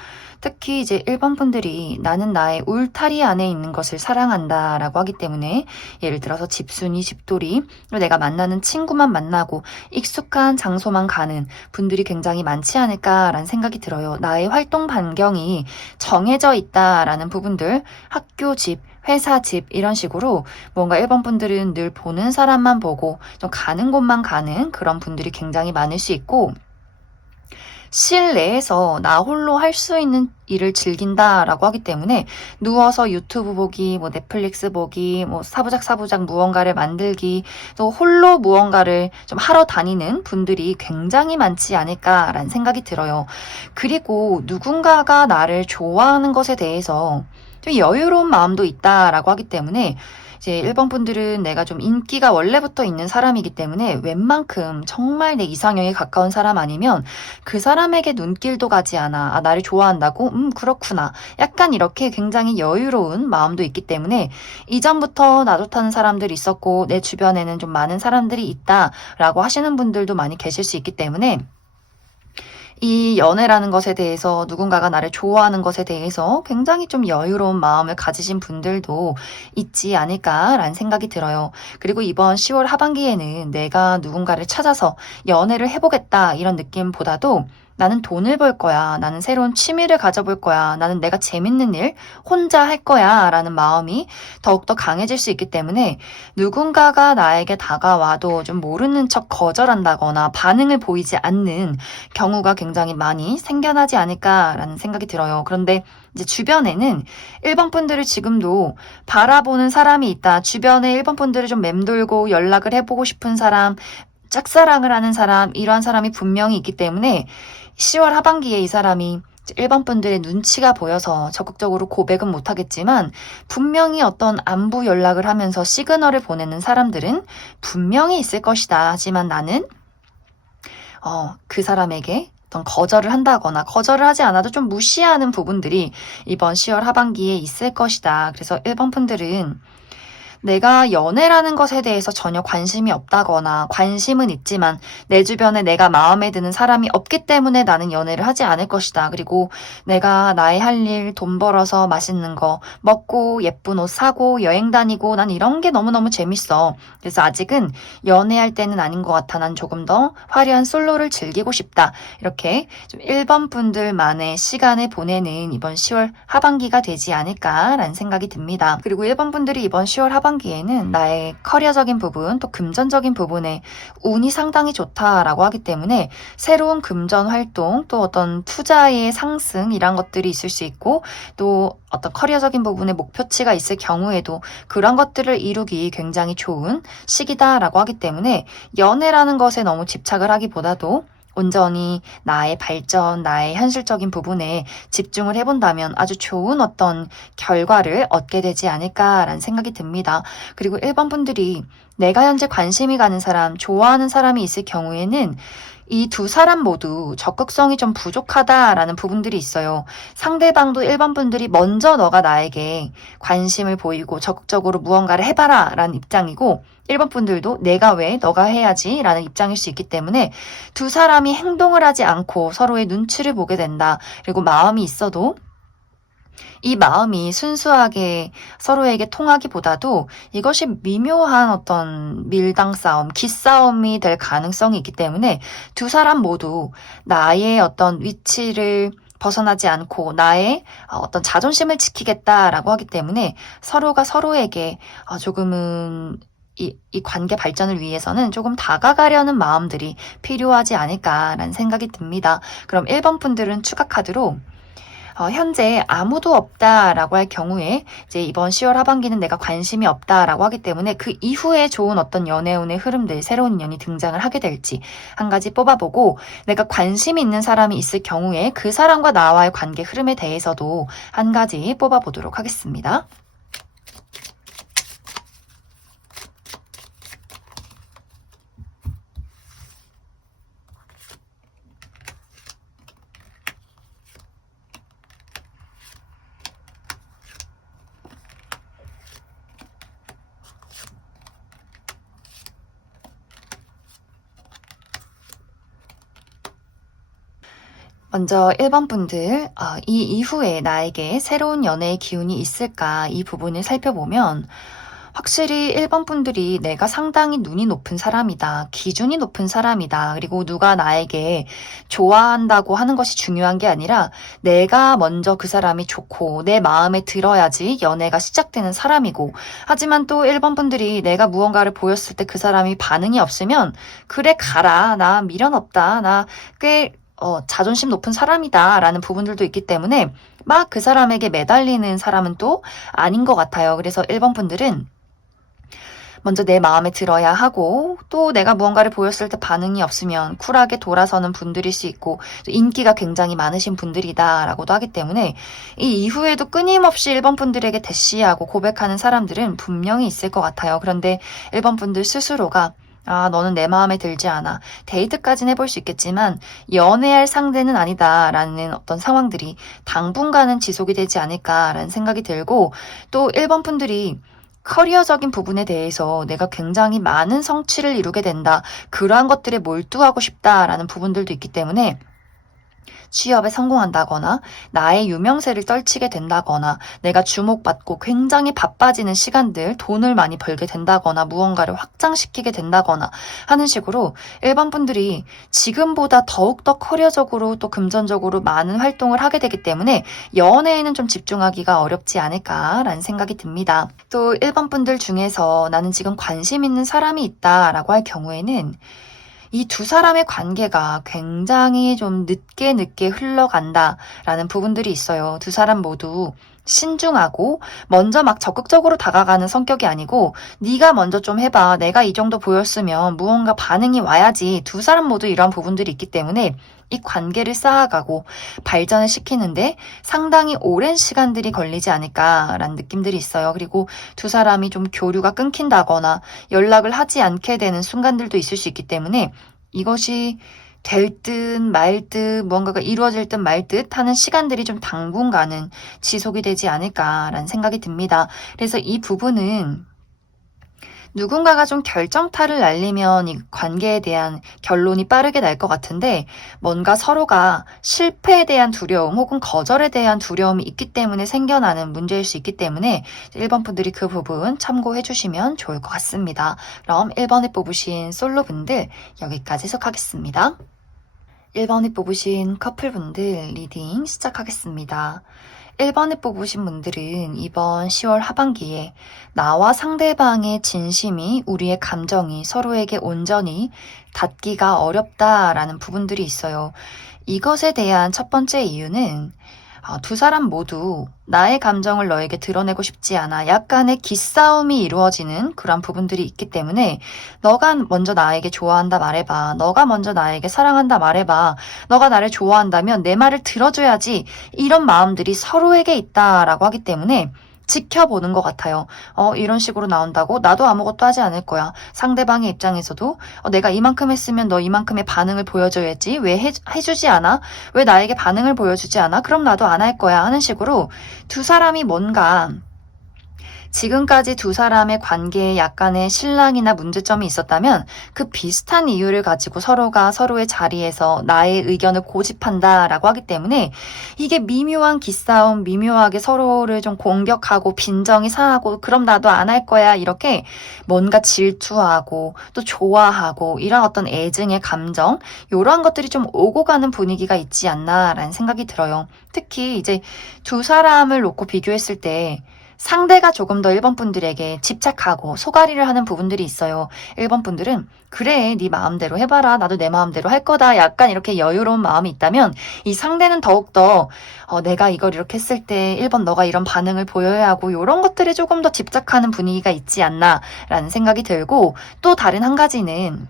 특히 이제 1번 분들이 나는 나의 울타리 안에 있는 것을 사랑한다 라고 하기 때문에, 예를 들어서 집순이, 집돌이, 내가 만나는 친구만 만나고 익숙한 장소만 가는 분들이 굉장히 많지 않을까라는 생각이 들어요. 나의 활동 반경이 정해져 있다라는 부분들, 학교, 집, 회사, 집 이런 식으로 뭔가 1번 분들은 늘 보는 사람만 보고 좀 가는 곳만 가는 그런 분들이 굉장히 많을 수 있고, 실내에서 나 홀로 할 수 있는 일을 즐긴다라고 하기 때문에 누워서 유튜브 보기, 뭐 넷플릭스 보기, 뭐 사부작 무언가를 만들기, 또 홀로 무언가를 좀 하러 다니는 분들이 굉장히 많지 않을까라는 생각이 들어요. 그리고 누군가가 나를 좋아하는 것에 대해서 좀 여유로운 마음도 있다라고 하기 때문에 이제 1번 분들은 내가 좀 인기가 원래부터 있는 사람이기 때문에 웬만큼 정말 내 이상형에 가까운 사람 아니면 그 사람에게 눈길도 가지 않아. 나를 좋아한다고? 그렇구나. 약간 이렇게 굉장히 여유로운 마음도 있기 때문에 이전부터 나 좋다는 사람들이 있었고 내 주변에는 좀 많은 사람들이 있다라고 하시는 분들도 많이 계실 수 있기 때문에 이 연애라는 것에 대해서, 누군가가 나를 좋아하는 것에 대해서 굉장히 좀 여유로운 마음을 가지신 분들도 있지 않을까라는 생각이 들어요. 그리고 이번 10월 하반기에는 내가 누군가를 찾아서 연애를 해보겠다 이런 느낌보다도 나는 돈을 벌 거야. 나는 새로운 취미를 가져볼 거야. 나는 내가 재밌는 일 혼자 할 거야. 라는 마음이 더욱더 강해질 수 있기 때문에 누군가가 나에게 다가와도 좀 모르는 척 거절한다거나 반응을 보이지 않는 경우가 굉장히 많이 생겨나지 않을까라는 생각이 들어요. 그런데 이제 주변에는 1번 분들을 지금도 바라보는 사람이 있다. 주변에 1번 분들을 좀 맴돌고 연락을 해보고 싶은 사람, 짝사랑을 하는 사람, 이러한 사람이 분명히 있기 때문에 10월 하반기에 이 사람이 1번 분들의 눈치가 보여서 적극적으로 고백은 못하겠지만 분명히 어떤 안부 연락을 하면서 시그널을 보내는 사람들은 분명히 있을 것이다. 하지만 나는 그 사람에게 어떤 거절을 한다거나 거절을 하지 않아도 좀 무시하는 부분들이 이번 10월 하반기에 있을 것이다. 그래서 1번 분들은 내가 연애라는 것에 대해서 전혀 관심이 없다거나 관심은 있지만 내 주변에 내가 마음에 드는 사람이 없기 때문에 나는 연애를 하지 않을 것이다. 그리고 내가 나의 할 일, 돈 벌어서 맛있는 거 먹고 예쁜 옷 사고 여행 다니고 난 이런 게 너무너무 재밌어. 그래서 아직은 연애할 때는 아닌 것 같아. 난 조금 더 화려한 솔로를 즐기고 싶다. 이렇게 좀 1번 분들만의 시간을 보내는 이번 10월 하반기가 되지 않을까라는 생각이 듭니다. 그리고 1번 분들이 이번 10월 하반기에는 나의 커리어적인 부분 또 금전적인 부분에 운이 상당히 좋다라고 하기 때문에 새로운 금전 활동 또 어떤 투자의 상승 이런 것들이 있을 수 있고 또 어떤 커리어적인 부분에 목표치가 있을 경우에도 그런 것들을 이루기 굉장히 좋은 시기다라고 하기 때문에 연애라는 것에 너무 집착을 하기보다도 온전히 나의 발전, 나의 현실적인 부분에 집중을 해본다면 아주 좋은 어떤 결과를 얻게 되지 않을까라는 생각이 듭니다. 그리고 1번 분들이 내가 현재 관심이 가는 사람, 좋아하는 사람이 있을 경우에는 이 두 사람 모두 적극성이 좀 부족하다라는 부분들이 있어요. 상대방도 1번 분들이 먼저 너가 나에게 관심을 보이고 적극적으로 무언가를 해봐라 라는 입장이고 1번 분들도 내가 왜 너가 해야지 라는 입장일 수 있기 때문에 두 사람이 행동을 하지 않고 서로의 눈치를 보게 된다. 그리고 마음이 있어도 이 마음이 순수하게 서로에게 통하기보다도 이것이 미묘한 어떤 밀당 싸움, 기싸움이 될 가능성이 있기 때문에 두 사람 모두 나의 어떤 위치를 벗어나지 않고 나의 어떤 자존심을 지키겠다라고 하기 때문에 서로가 서로에게 조금은 이 관계 발전을 위해서는 조금 다가가려는 마음들이 필요하지 않을까라는 생각이 듭니다. 그럼 1번 분들은 추가 카드로 현재 아무도 없다라고 할 경우에 이제 이번 10월 하반기는 내가 관심이 없다라고 하기 때문에 그 이후에 좋은 어떤 연애운의 흐름들, 새로운 인연이 등장을 하게 될지 한 가지 뽑아보고 내가 관심이 있는 사람이 있을 경우에 그 사람과 나와의 관계 흐름에 대해서도 한 가지 뽑아보도록 하겠습니다. 먼저 1번 분들, 이 이후에 나에게 새로운 연애의 기운이 있을까 이 부분을 살펴보면 확실히 1번 분들이 내가 상당히 눈이 높은 사람이다. 기준이 높은 사람이다. 그리고 누가 나에게 좋아한다고 하는 것이 중요한 게 아니라 내가 먼저 그 사람이 좋고 내 마음에 들어야지 연애가 시작되는 사람이고 하지만 또 1번 분들이 내가 무언가를 보였을 때 그 사람이 반응이 없으면 그래 가라. 나 미련 없다. 나 꽤 자존심 높은 사람이다 라는 부분들도 있기 때문에 막 그 사람에게 매달리는 사람은 또 아닌 것 같아요. 그래서 1번 분들은 먼저 내 마음에 들어야 하고 또 내가 무언가를 보였을 때 반응이 없으면 쿨하게 돌아서는 분들일 수 있고 인기가 굉장히 많으신 분들이다 라고도 하기 때문에 이 이후에도 끊임없이 1번 분들에게 대시하고 고백하는 사람들은 분명히 있을 것 같아요. 그런데 1번 분들 스스로가 너는 내 마음에 들지 않아. 데이트까지는 해볼 수 있겠지만 연애할 상대는 아니다라는 어떤 상황들이 당분간은 지속이 되지 않을까라는 생각이 들고 또 1번 분들이 커리어적인 부분에 대해서 내가 굉장히 많은 성취를 이루게 된다. 그러한 것들에 몰두하고 싶다라는 부분들도 있기 때문에 취업에 성공한다거나 나의 유명세를 떨치게 된다거나 내가 주목받고 굉장히 바빠지는 시간들 돈을 많이 벌게 된다거나 무언가를 확장시키게 된다거나 하는 식으로 1번 분들이 지금보다 더욱더 커리어적으로 또 금전적으로 많은 활동을 하게 되기 때문에 연애에는 좀 집중하기가 어렵지 않을까라는 생각이 듭니다. 또 1번 분들 중에서 나는 지금 관심 있는 사람이 있다라고 할 경우에는 이 두 사람의 관계가 굉장히 좀 늦게 흘러간다라는 부분들이 있어요. 두 사람 모두 신중하고 먼저 막 적극적으로 다가가는 성격이 아니고 네가 먼저 좀 해봐. 내가 이 정도 보였으면 무언가 반응이 와야지. 두 사람 모두 이런 부분들이 있기 때문에 이 관계를 쌓아가고 발전을 시키는데 상당히 오랜 시간들이 걸리지 않을까라는 느낌들이 있어요. 그리고 두 사람이 좀 교류가 끊긴다거나 연락을 하지 않게 되는 순간들도 있을 수 있기 때문에 이것이 될 듯 말 듯 무언가가 이루어질 듯 말 듯 하는 시간들이 좀 당분간은 지속이 되지 않을까라는 생각이 듭니다. 그래서 이 부분은 누군가가 좀 결정타를 날리면 이 관계에 대한 결론이 빠르게 날 것 같은데 뭔가 서로가 실패에 대한 두려움 혹은 거절에 대한 두려움이 있기 때문에 생겨나는 문제일 수 있기 때문에 1번 분들이 그 부분 참고해 주시면 좋을 것 같습니다. 그럼 1번에 뽑으신 솔로분들 여기까지 해석하겠습니다. 1번에 뽑으신 커플분들 리딩 시작하겠습니다. 1번에 뽑으신 분들은 이번 10월 하반기에 나와 상대방의 진심이 우리의 감정이 서로에게 온전히 닿기가 어렵다라는 부분들이 있어요. 이것에 대한 첫 번째 이유는 두 사람 모두 나의 감정을 너에게 드러내고 싶지 않아 약간의 기싸움이 이루어지는 그런 부분들이 있기 때문에 너가 먼저 나에게 좋아한다 말해봐. 너가 먼저 나에게 사랑한다 말해봐. 너가 나를 좋아한다면 내 말을 들어줘야지. 이런 마음들이 서로에게 있다라고 하기 때문에 지켜보는 것 같아요. 이런 식으로 나온다고 나도 아무것도 하지 않을 거야. 상대방의 입장에서도 내가 이만큼 했으면 너 이만큼의 반응을 보여줘야지. 왜 해주지 않아? 왜 나에게 반응을 보여주지 않아? 그럼 나도 안 할 거야 하는 식으로 두 사람이 뭔가 지금까지 두 사람의 관계에 약간의 실랑이나 문제점이 있었다면 그 비슷한 이유를 가지고 서로가 서로의 자리에서 나의 의견을 고집한다라고 하기 때문에 이게 미묘한 기싸움, 미묘하게 서로를 좀 공격하고 빈정이 상하고 그럼 나도 안 할 거야 이렇게 뭔가 질투하고 또 좋아하고 이런 어떤 애증의 감정 이러한 것들이 좀 오고 가는 분위기가 있지 않나라는 생각이 들어요. 특히 이제 두 사람을 놓고 비교했을 때 상대가 조금 더 1번 분들에게 집착하고 소갈이를 하는 부분들이 있어요. 1번 분들은 그래 네 마음대로 해봐라 나도 내 마음대로 할 거다 약간 이렇게 여유로운 마음이 있다면 이 상대는 더욱더 내가 이걸 이렇게 했을 때 1번 너가 이런 반응을 보여야 하고 이런 것들에 조금 더 집착하는 분위기가 있지 않나라는 생각이 들고 또 다른 한 가지는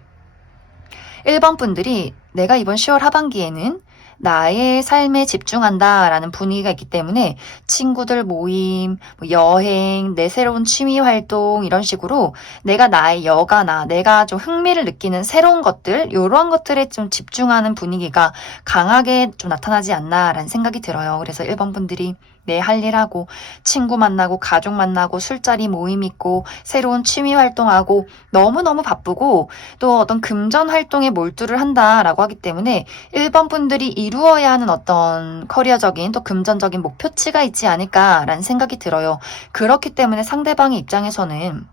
1번 분들이 내가 이번 10월 하반기에는 나의 삶에 집중한다라는 분위기가 있기 때문에 친구들 모임, 여행, 내 새로운 취미 활동 이런 식으로 내가 나의 여가나 내가 좀 흥미를 느끼는 새로운 것들 이러한 것들에 좀 집중하는 분위기가 강하게 좀 나타나지 않나라는 생각이 들어요. 그래서 1번 분들이 내 할 일하고 친구 만나고 가족 만나고 술자리 모임 있고 새로운 취미 활동하고 너무너무 바쁘고 또 어떤 금전 활동에 몰두를 한다라고 하기 때문에 1번 분들이 이루어야 하는 어떤 커리어적인 또 금전적인 목표치가 있지 않을까라는 생각이 들어요. 그렇기 때문에 상대방의 입장에서는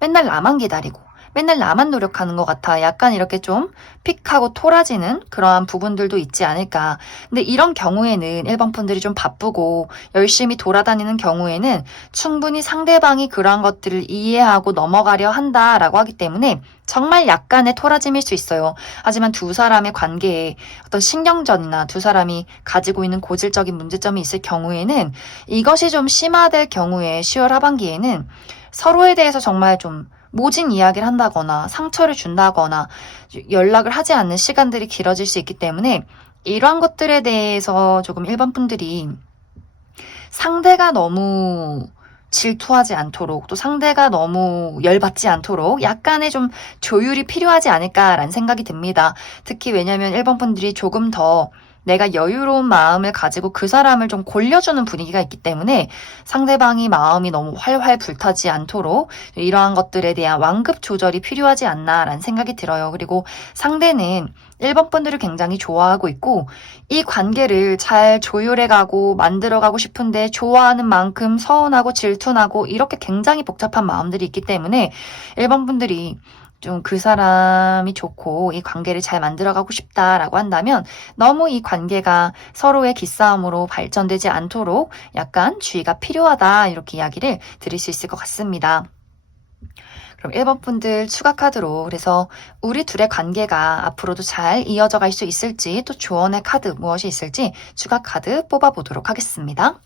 맨날 나만 기다리고 맨날 나만 노력하는 것 같아. 약간 이렇게 좀 픽하고 토라지는 그러한 부분들도 있지 않을까. 근데 이런 경우에는 1번 분들이 좀 바쁘고 열심히 돌아다니는 경우에는 충분히 상대방이 그러한 것들을 이해하고 넘어가려 한다라고 하기 때문에 정말 약간의 토라짐일 수 있어요. 하지만 두 사람의 관계에 어떤 신경전이나 두 사람이 가지고 있는 고질적인 문제점이 있을 경우에는 이것이 좀 심화될 경우에 10월 하반기에는 서로에 대해서 정말 좀 모진 이야기를 한다거나 상처를 준다거나 연락을 하지 않는 시간들이 길어질 수 있기 때문에 이러한 것들에 대해서 조금 1번 분들이 상대가 너무 질투하지 않도록 또 상대가 너무 열받지 않도록 약간의 좀 조율이 필요하지 않을까라는 생각이 듭니다. 특히 왜냐하면 1번 분들이 조금 더 내가 여유로운 마음을 가지고 그 사람을 좀 골려주는 분위기가 있기 때문에 상대방이 마음이 너무 활활 불타지 않도록 이러한 것들에 대한 완급 조절이 필요하지 않나라는 생각이 들어요. 그리고 상대는 1번 분들을 굉장히 좋아하고 있고 이 관계를 잘 조율해가고 만들어가고 싶은데 좋아하는 만큼 서운하고 질투나고 이렇게 굉장히 복잡한 마음들이 있기 때문에 1번 분들이 좀 그 사람이 좋고 이 관계를 잘 만들어가고 싶다라고 한다면 너무 이 관계가 서로의 기싸움으로 발전되지 않도록 약간 주의가 필요하다 이렇게 이야기를 드릴 수 있을 것 같습니다. 그럼 1번 분들 추가 카드로 그래서 우리 둘의 관계가 앞으로도 잘 이어져 갈 수 있을지 또 조언의 카드 무엇이 있을지 추가 카드 뽑아보도록 하겠습니다.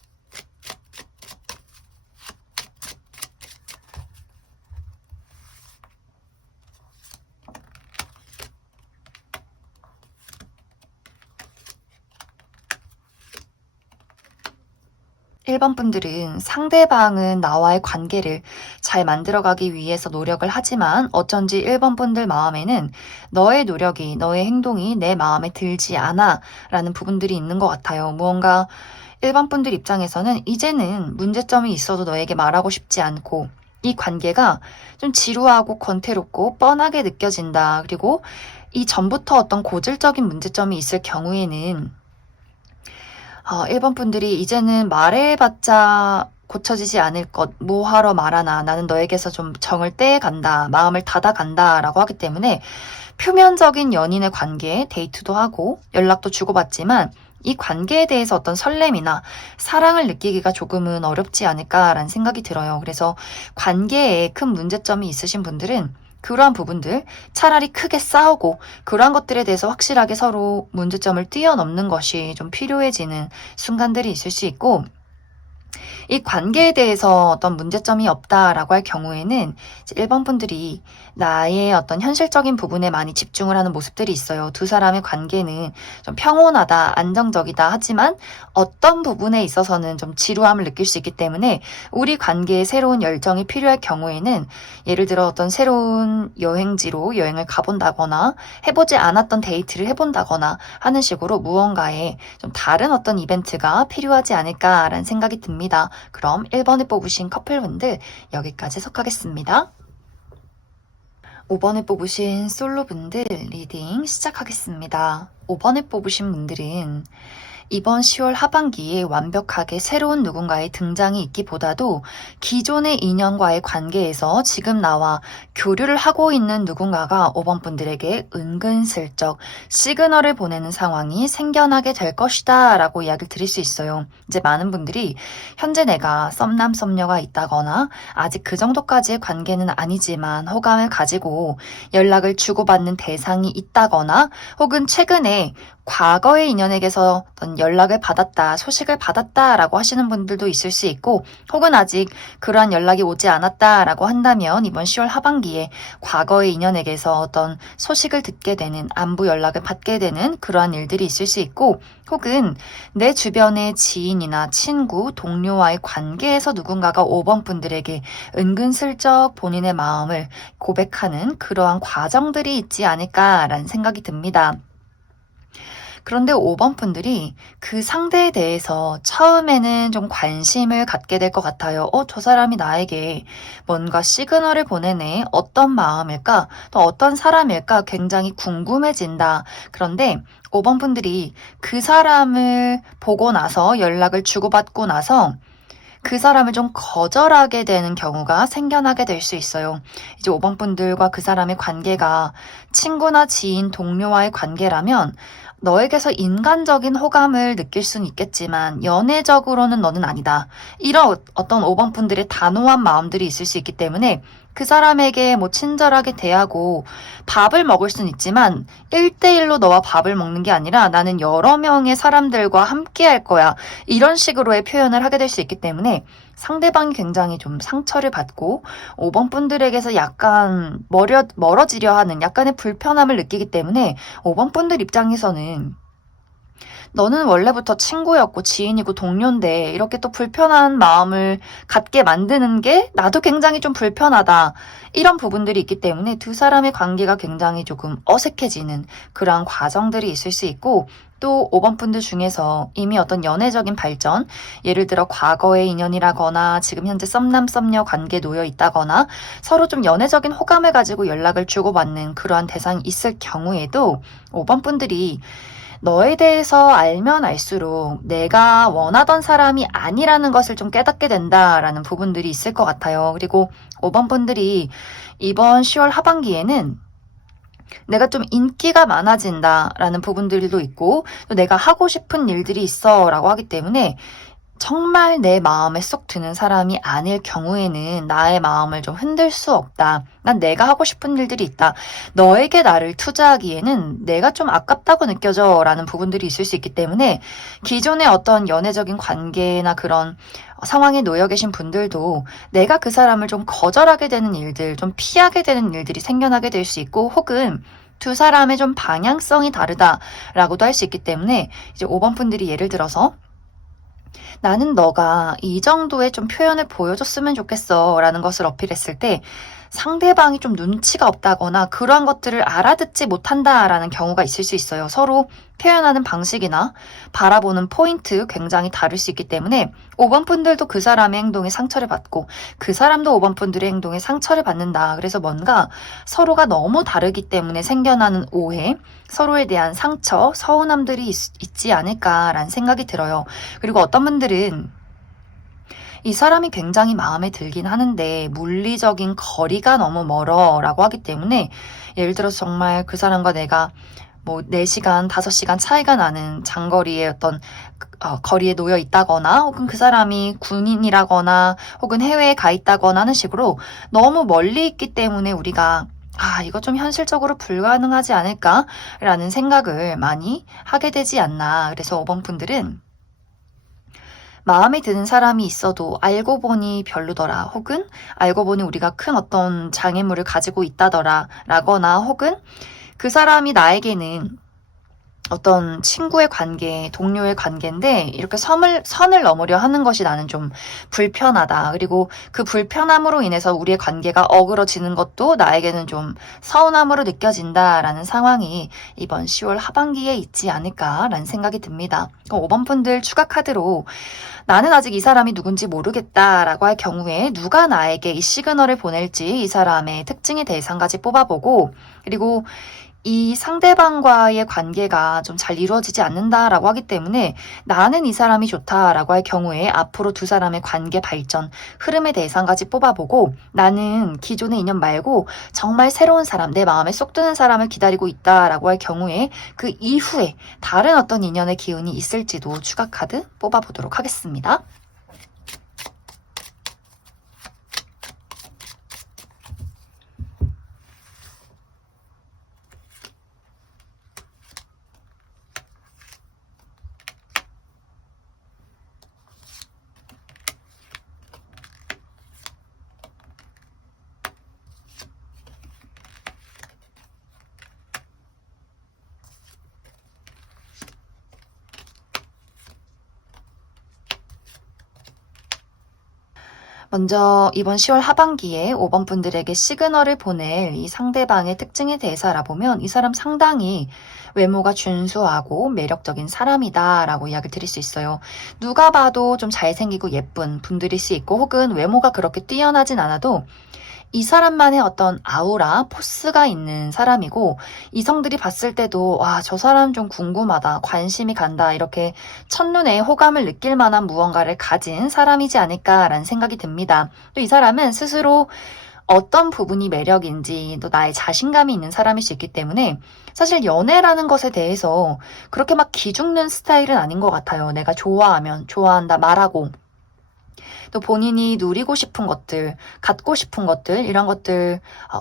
1번 분들은 상대방은 나와의 관계를 잘 만들어가기 위해서 노력을 하지만 어쩐지 1번 분들 마음에는 너의 노력이, 너의 행동이 내 마음에 들지 않아 라는 부분들이 있는 것 같아요. 무언가 1번 분들 입장에서는 이제는 문제점이 있어도 너에게 말하고 싶지 않고 이 관계가 좀 지루하고 권태롭고 뻔하게 느껴진다. 그리고 이 전부터 어떤 고질적인 문제점이 있을 경우에는 1번 분들이 이제는 말해봤자 고쳐지지 않을 것, 뭐하러 말하나, 나는 너에게서 좀 정을 떼간다, 마음을 닫아간다 라고 하기 때문에 표면적인 연인의 관계, 데이트도 하고 연락도 주고받지만 이 관계에 대해서 어떤 설렘이나 사랑을 느끼기가 조금은 어렵지 않을까라는 생각이 들어요. 그래서 관계에 큰 문제점이 있으신 분들은 그러한 부분들 차라리 크게 싸우고 그러한 것들에 대해서 확실하게 서로 문제점을 뛰어넘는 것이 좀 필요해지는 순간들이 있을 수 있고, 이 관계에 대해서 어떤 문제점이 없다라고 할 경우에는 1번 분들이 나의 어떤 현실적인 부분에 많이 집중을 하는 모습들이 있어요. 두 사람의 관계는 좀 평온하다, 안정적이다 하지만 어떤 부분에 있어서는 좀 지루함을 느낄 수 있기 때문에 우리 관계에 새로운 열정이 필요할 경우에는 예를 들어 어떤 새로운 여행지로 여행을 가본다거나 해보지 않았던 데이트를 해본다거나 하는 식으로 무언가에 좀 다른 어떤 이벤트가 필요하지 않을까라는 생각이 듭니다. 그럼 1번에 뽑으신 커플분들 여기까지 해석하겠습니다. 5번에 뽑으신 솔로분들 리딩 시작하겠습니다. 5번에 뽑으신 분들은 이번 10월 하반기에 완벽하게 새로운 누군가의 등장이 있기보다도 기존의 인연과의 관계에서 지금 나와 교류를 하고 있는 누군가가 5번 분들에게 은근슬쩍 시그널을 보내는 상황이 생겨나게 될 것이다 라고 이야기를 드릴 수 있어요. 이제 많은 분들이 현재 내가 썸남 썸녀가 있다거나 아직 그 정도까지의 관계는 아니지만 호감을 가지고 연락을 주고받는 대상이 있다거나 혹은 최근에 과거의 인연에게서 어떤 연락을 받았다, 소식을 받았다라고 하시는 분들도 있을 수 있고, 혹은 아직 그러한 연락이 오지 않았다라고 한다면 이번 10월 하반기에 과거의 인연에게서 어떤 소식을 듣게 되는, 안부 연락을 받게 되는 그러한 일들이 있을 수 있고, 혹은 내 주변의 지인이나 친구, 동료와의 관계에서 누군가가 5번 분들에게 은근슬쩍 본인의 마음을 고백하는 그러한 과정들이 있지 않을까라는 생각이 듭니다. 그런데 5번 분들이 그 상대에 대해서 처음에는 좀 관심을 갖게 될 것 같아요. 저 사람이 나에게 뭔가 시그널을 보내네. 어떤 마음일까? 또 어떤 사람일까? 굉장히 궁금해진다. 그런데 5번 분들이 그 사람을 보고 나서 연락을 주고받고 나서 그 사람을 좀 거절하게 되는 경우가 생겨나게 될 수 있어요. 이제 5번 분들과 그 사람의 관계가 친구나 지인, 동료와의 관계라면 너에게서 인간적인 호감을 느낄 수는 있겠지만 연애적으로는 너는 아니다. 이런 어떤 5번 분들의 단호한 마음들이 있을 수 있기 때문에 그 사람에게 뭐 친절하게 대하고 밥을 먹을 수는 있지만 1대1로 너와 밥을 먹는 게 아니라 나는 여러 명의 사람들과 함께 할 거야. 이런 식으로의 표현을 하게 될 수 있기 때문에 상대방이 굉장히 좀 상처를 받고 5번 분들에게서 약간 멀어지려 하는 약간의 불편함을 느끼기 때문에 5번 분들 입장에서는 너는 원래부터 친구였고 지인이고 동료인데 이렇게 또 불편한 마음을 갖게 만드는 게 나도 굉장히 좀 불편하다. 이런 부분들이 있기 때문에 두 사람의 관계가 굉장히 조금 어색해지는 그러한 과정들이 있을 수 있고, 또 5번 분들 중에서 이미 어떤 연애적인 발전, 예를 들어 과거의 인연이라거나 지금 현재 썸남 썸녀 관계에 놓여 있다거나 서로 좀 연애적인 호감을 가지고 연락을 주고받는 그러한 대상이 있을 경우에도 5번 분들이 너에 대해서 알면 알수록 내가 원하던 사람이 아니라는 것을 좀 깨닫게 된다라는 부분들이 있을 것 같아요. 그리고 5번 분들이 이번 10월 하반기에는 내가 좀 인기가 많아진다라는 부분들도 있고 또 내가 하고 싶은 일들이 있어 라고 하기 때문에 정말 내 마음에 쏙 드는 사람이 아닐 경우에는 나의 마음을 좀 흔들 수 없다. 난 내가 하고 싶은 일들이 있다. 너에게 나를 투자하기에는 내가 좀 아깝다고 느껴져 라는 부분들이 있을 수 있기 때문에 기존의 어떤 연애적인 관계나 그런 상황에 놓여 계신 분들도 내가 그 사람을 좀 거절하게 되는 일들, 좀 피하게 되는 일들이 생겨나게 될 수 있고, 혹은 두 사람의 좀 방향성이 다르다라고도 할 수 있기 때문에 이제 5번 분들이 예를 들어서 나는 너가 이 정도의 좀 표현을 보여줬으면 좋겠어 라는 것을 어필했을 때 상대방이 좀 눈치가 없다거나 그러한 것들을 알아듣지 못한다라는 경우가 있을 수 있어요. 서로 표현하는 방식이나 바라보는 포인트 굉장히 다를 수 있기 때문에 5번 분들도 그 사람의 행동에 상처를 받고 그 사람도 5번 분들의 행동에 상처를 받는다. 그래서 뭔가 서로가 너무 다르기 때문에 생겨나는 오해, 서로에 대한 상처, 서운함들이 있지 않을까라는 생각이 들어요. 그리고 어떤 분들은 이 사람이 굉장히 마음에 들긴 하는데 물리적인 거리가 너무 멀어 라고 하기 때문에 예를 들어서 정말 그 사람과 내가 뭐 4시간, 5시간 차이가 나는 장거리의 어떤 거리에 놓여 있다거나 혹은 그 사람이 군인이라거나 혹은 해외에 가 있다거나 하는 식으로 너무 멀리 있기 때문에 우리가 이거 좀 현실적으로 불가능하지 않을까라는 생각을 많이 하게 되지 않나. 그래서 5번 분들은 마음에 드는 사람이 있어도 알고 보니 별로더라 혹은 알고 보니 우리가 큰 어떤 장애물을 가지고 있다더라 라거나 혹은 그 사람이 나에게는 어떤 친구의 관계, 동료의 관계인데 이렇게 선을 넘으려 하는 것이 나는 좀 불편하다. 그리고 그 불편함으로 인해서 우리의 관계가 어그러지는 것도 나에게는 좀 서운함으로 느껴진다라는 상황이 이번 10월 하반기에 있지 않을까라는 생각이 듭니다. 5번 분들 추가 카드로 나는 아직 이 사람이 누군지 모르겠다라고 할 경우에 누가 나에게 이 시그널을 보낼지 이 사람의 특징에 대해서 한 가지 뽑아보고 그리고 이 상대방과의 관계가 좀 잘 이루어지지 않는다라고 하기 때문에 나는 이 사람이 좋다라고 할 경우에 앞으로 두 사람의 관계 발전, 흐름에 대해서 한 가지 뽑아보고 나는 기존의 인연 말고 정말 새로운 사람, 내 마음에 쏙 드는 사람을 기다리고 있다라고 할 경우에 그 이후에 다른 어떤 인연의 기운이 있을지도 추가 카드 뽑아보도록 하겠습니다. 먼저 이번 10월 하반기에 5번 분들에게 시그널을 보낼 이 상대방의 특징에 대해서 알아보면 이 사람 상당히 외모가 준수하고 매력적인 사람이다 라고 이야기를 드릴 수 있어요. 누가 봐도 좀 잘생기고 예쁜 분들일 수 있고 혹은 외모가 그렇게 뛰어나진 않아도 이 사람만의 어떤 아우라, 포스가 있는 사람이고 이성들이 봤을 때도 와, 저 사람 좀 궁금하다, 관심이 간다 이렇게 첫눈에 호감을 느낄 만한 무언가를 가진 사람이지 않을까라는 생각이 듭니다. 또 이 사람은 스스로 어떤 부분이 매력인지 또 나의 자신감이 있는 사람일 수 있기 때문에 사실 연애라는 것에 대해서 그렇게 막 기죽는 스타일은 아닌 것 같아요. 내가 좋아하면 좋아한다 말하고 또 본인이 누리고 싶은 것들, 갖고 싶은 것들, 이런 것들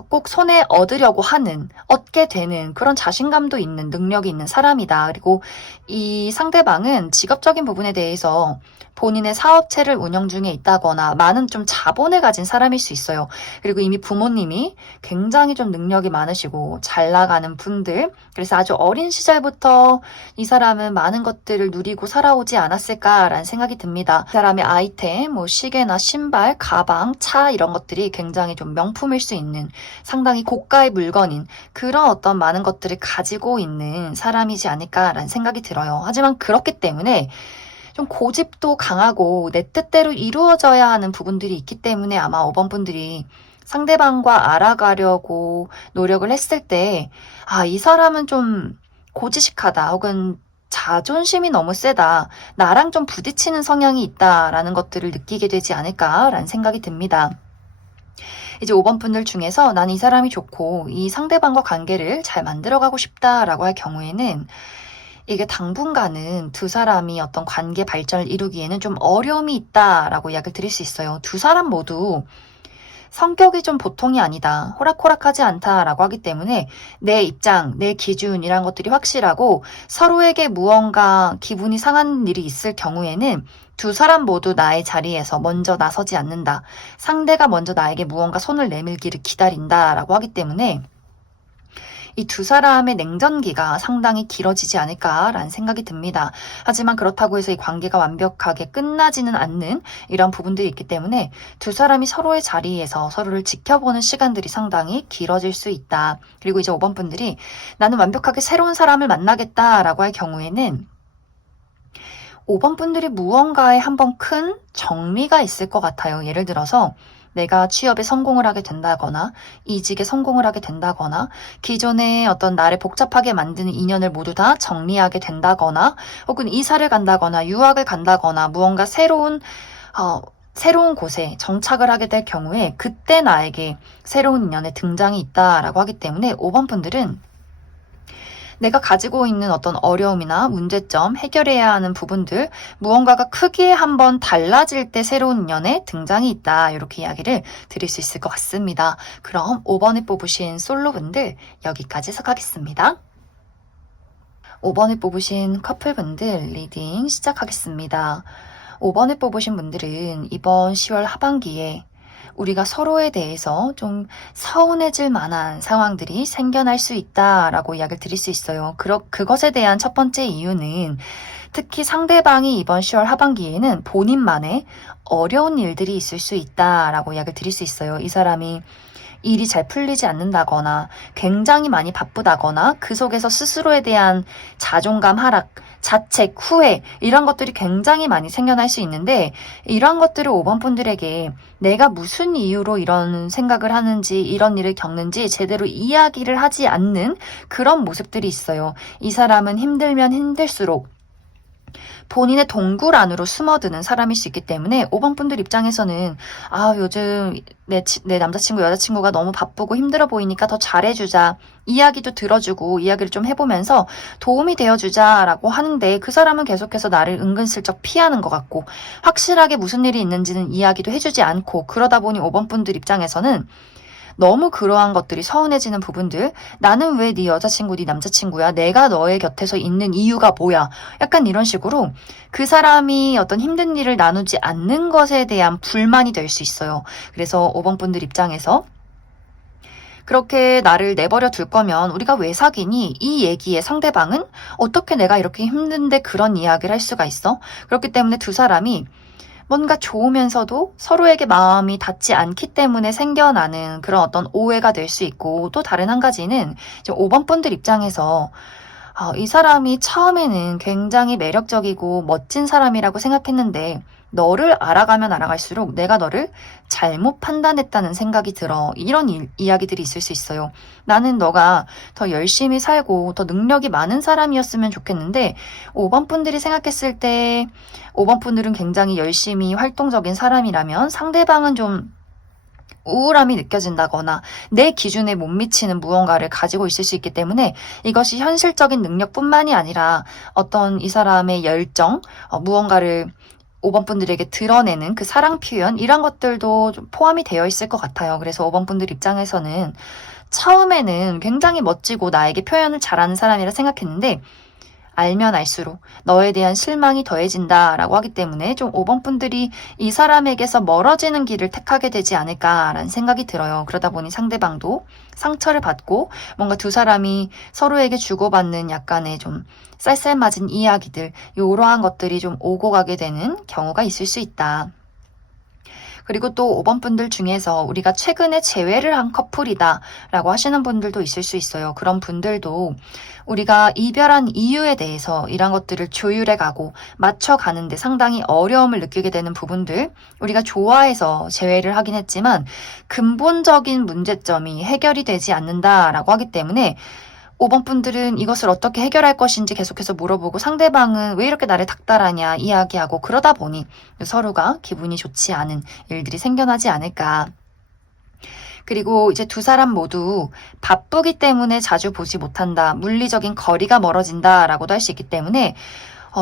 꼭 손에 얻으려고 하는, 얻게 되는 그런 자신감도 있는, 능력이 있는 사람이다. 그리고 이 상대방은 직업적인 부분에 대해서 본인의 사업체를 운영 중에 있다거나 많은 좀 자본을 가진 사람일 수 있어요. 그리고 이미 부모님이 굉장히 좀 능력이 많으시고 잘 나가는 분들, 그래서 아주 어린 시절부터 이 사람은 많은 것들을 누리고 살아오지 않았을까라는 생각이 듭니다. 이 사람의 아이템, 뭐 시계나 신발, 가방, 차 이런 것들이 굉장히 좀 명품일 수 있는 상당히 고가의 물건인 그런 어떤 많은 것들을 가지고 있는 사람이지 않을까라는 생각이 들어요. 하지만 그렇기 때문에 좀 고집도 강하고 내 뜻대로 이루어져야 하는 부분들이 있기 때문에 아마 5번 분들이 상대방과 알아가려고 노력을 했을 때, 이 사람은 좀 고지식하다 혹은 자존심이 너무 세다. 나랑 좀 부딪히는 성향이 있다라는 것들을 느끼게 되지 않을까라는 생각이 듭니다. 이제 5번 분들 중에서 난 이 사람이 좋고 이 상대방과 관계를 잘 만들어가고 싶다라고 할 경우에는 이게 당분간은 두 사람이 어떤 관계 발전을 이루기에는 좀 어려움이 있다라고 이야기를 드릴 수 있어요. 두 사람 모두 성격이 좀 보통이 아니다. 호락호락하지 않다라고 하기 때문에 내 입장, 내 기준이란 것들이 확실하고 서로에게 무언가 기분이 상한 일이 있을 경우에는 두 사람 모두 나의 자리에서 먼저 나서지 않는다. 상대가 먼저 나에게 무언가 손을 내밀기를 기다린다라고 하기 때문에 이 두 사람의 냉전기가 상당히 길어지지 않을까라는 생각이 듭니다. 하지만 그렇다고 해서 이 관계가 완벽하게 끝나지는 않는 이런 부분들이 있기 때문에 두 사람이 서로의 자리에서 서로를 지켜보는 시간들이 상당히 길어질 수 있다. 그리고 이제 5번 분들이 나는 완벽하게 새로운 사람을 만나겠다라고 할 경우에는 5번 분들이 무언가에 한번 큰 정리가 있을 것 같아요. 예를 들어서 내가 취업에 성공을 하게 된다거나 이직에 성공을 하게 된다거나 기존에 어떤 나를 복잡하게 만드는 인연을 모두 다 정리하게 된다거나 혹은 이사를 간다거나 유학을 간다거나 무언가 새로운 곳에 정착을 하게 될 경우에 그때 나에게 새로운 인연의 등장이 있다라고 하기 때문에 5번 분들은 내가 가지고 있는 어떤 어려움이나 문제점, 해결해야 하는 부분들, 무언가가 크게 한번 달라질 때 새로운 인연의 등장이 있다. 이렇게 이야기를 드릴 수 있을 것 같습니다. 그럼 5번에 뽑으신 솔로분들 여기까지 해석하겠습니다. 5번에 뽑으신 커플분들 리딩 시작하겠습니다. 5번에 뽑으신 분들은 이번 10월 하반기에 우리가 서로에 대해서 좀 서운해질 만한 상황들이 생겨날 수 있다라고 이야기를 드릴 수 있어요. 그것에 대한 첫 번째 이유는 특히 상대방이 이번 10월 하반기에는 본인만의 어려운 일들이 있을 수 있다라고 이야기를 드릴 수 있어요. 이 사람이 일이 잘 풀리지 않는다거나 굉장히 많이 바쁘다거나 그 속에서 스스로에 대한 자존감 하락, 자책, 후회 이런 것들이 굉장히 많이 생겨날 수 있는데 이런 것들을 5번 분들에게 내가 무슨 이유로 이런 생각을 하는지 이런 일을 겪는지 제대로 이야기를 하지 않는 그런 모습들이 있어요. 이 사람은 힘들면 힘들수록 본인의 동굴 안으로 숨어드는 사람일 수 있기 때문에 5번 분들 입장에서는 요즘 내 남자친구 여자친구가 너무 바쁘고 힘들어 보이니까 더 잘해주자, 이야기도 들어주고 이야기를 좀 해보면서 도움이 되어주자라고 하는데 그 사람은 계속해서 나를 은근슬쩍 피하는 것 같고 확실하게 무슨 일이 있는지는 이야기도 해주지 않고 그러다 보니 5번 분들 입장에서는 너무 그러한 것들이 서운해지는 부분들, 나는 왜 네 여자친구, 네 남자친구야? 내가 너의 곁에서 있는 이유가 뭐야? 약간 이런 식으로 그 사람이 어떤 힘든 일을 나누지 않는 것에 대한 불만이 될 수 있어요. 그래서 5번 분들 입장에서 그렇게 나를 내버려 둘 거면 우리가 왜 사귀니? 이 얘기에 상대방은 어떻게 내가 이렇게 힘든데 그런 이야기를 할 수가 있어? 그렇기 때문에 두 사람이 뭔가 좋으면서도 서로에게 마음이 닿지 않기 때문에 생겨나는 그런 어떤 오해가 될 수 있고 또 다른 한 가지는 5번 분들 입장에서 이 사람이 처음에는 굉장히 매력적이고 멋진 사람이라고 생각했는데 너를 알아가면 알아갈수록 내가 너를 잘못 판단했다는 생각이 들어. 이런 이야기들이 있을 수 있어요. 나는 너가 더 열심히 살고 더 능력이 많은 사람이었으면 좋겠는데 5번 분들이 생각했을 때 5번 분들은 굉장히 열심히 활동적인 사람이라면 상대방은 좀 우울함이 느껴진다거나 내 기준에 못 미치는 무언가를 가지고 있을 수 있기 때문에 이것이 현실적인 능력뿐만이 아니라 어떤 이 사람의 열정, 무언가를 5번 분들에게 드러내는 그 사랑 표현 이런 것들도 좀 포함이 되어 있을 것 같아요. 그래서 5번 분들 입장에서는 처음에는 굉장히 멋지고 나에게 표현을 잘하는 사람이라 생각했는데 알면 알수록 너에 대한 실망이 더해진다라고 하기 때문에 좀 5번 분들이 이 사람에게서 멀어지는 길을 택하게 되지 않을까라는 생각이 들어요. 그러다 보니 상대방도 상처를 받고 뭔가 두 사람이 서로에게 주고받는 약간의 좀 쌀쌀맞은 이야기들 이러한 것들이 좀 오고 가게 되는 경우가 있을 수 있다. 그리고 또 5번 분들 중에서 우리가 최근에 재회를 한 커플이다 라고 하시는 분들도 있을 수 있어요. 그런 분들도 우리가 이별한 이유에 대해서 이런 것들을 조율해 가고 맞춰가는데 상당히 어려움을 느끼게 되는 부분들, 우리가 좋아해서 재회를 하긴 했지만 근본적인 문제점이 해결이 되지 않는다라고 하기 때문에 5번 분들은 이것을 어떻게 해결할 것인지 계속해서 물어보고 상대방은 왜 이렇게 나를 닥달하냐 이야기하고 그러다 보니 서로가 기분이 좋지 않은 일들이 생겨나지 않을까. 그리고 이제 두 사람 모두 바쁘기 때문에 자주 보지 못한다. 물리적인 거리가 멀어진다 라고도 할 수 있기 때문에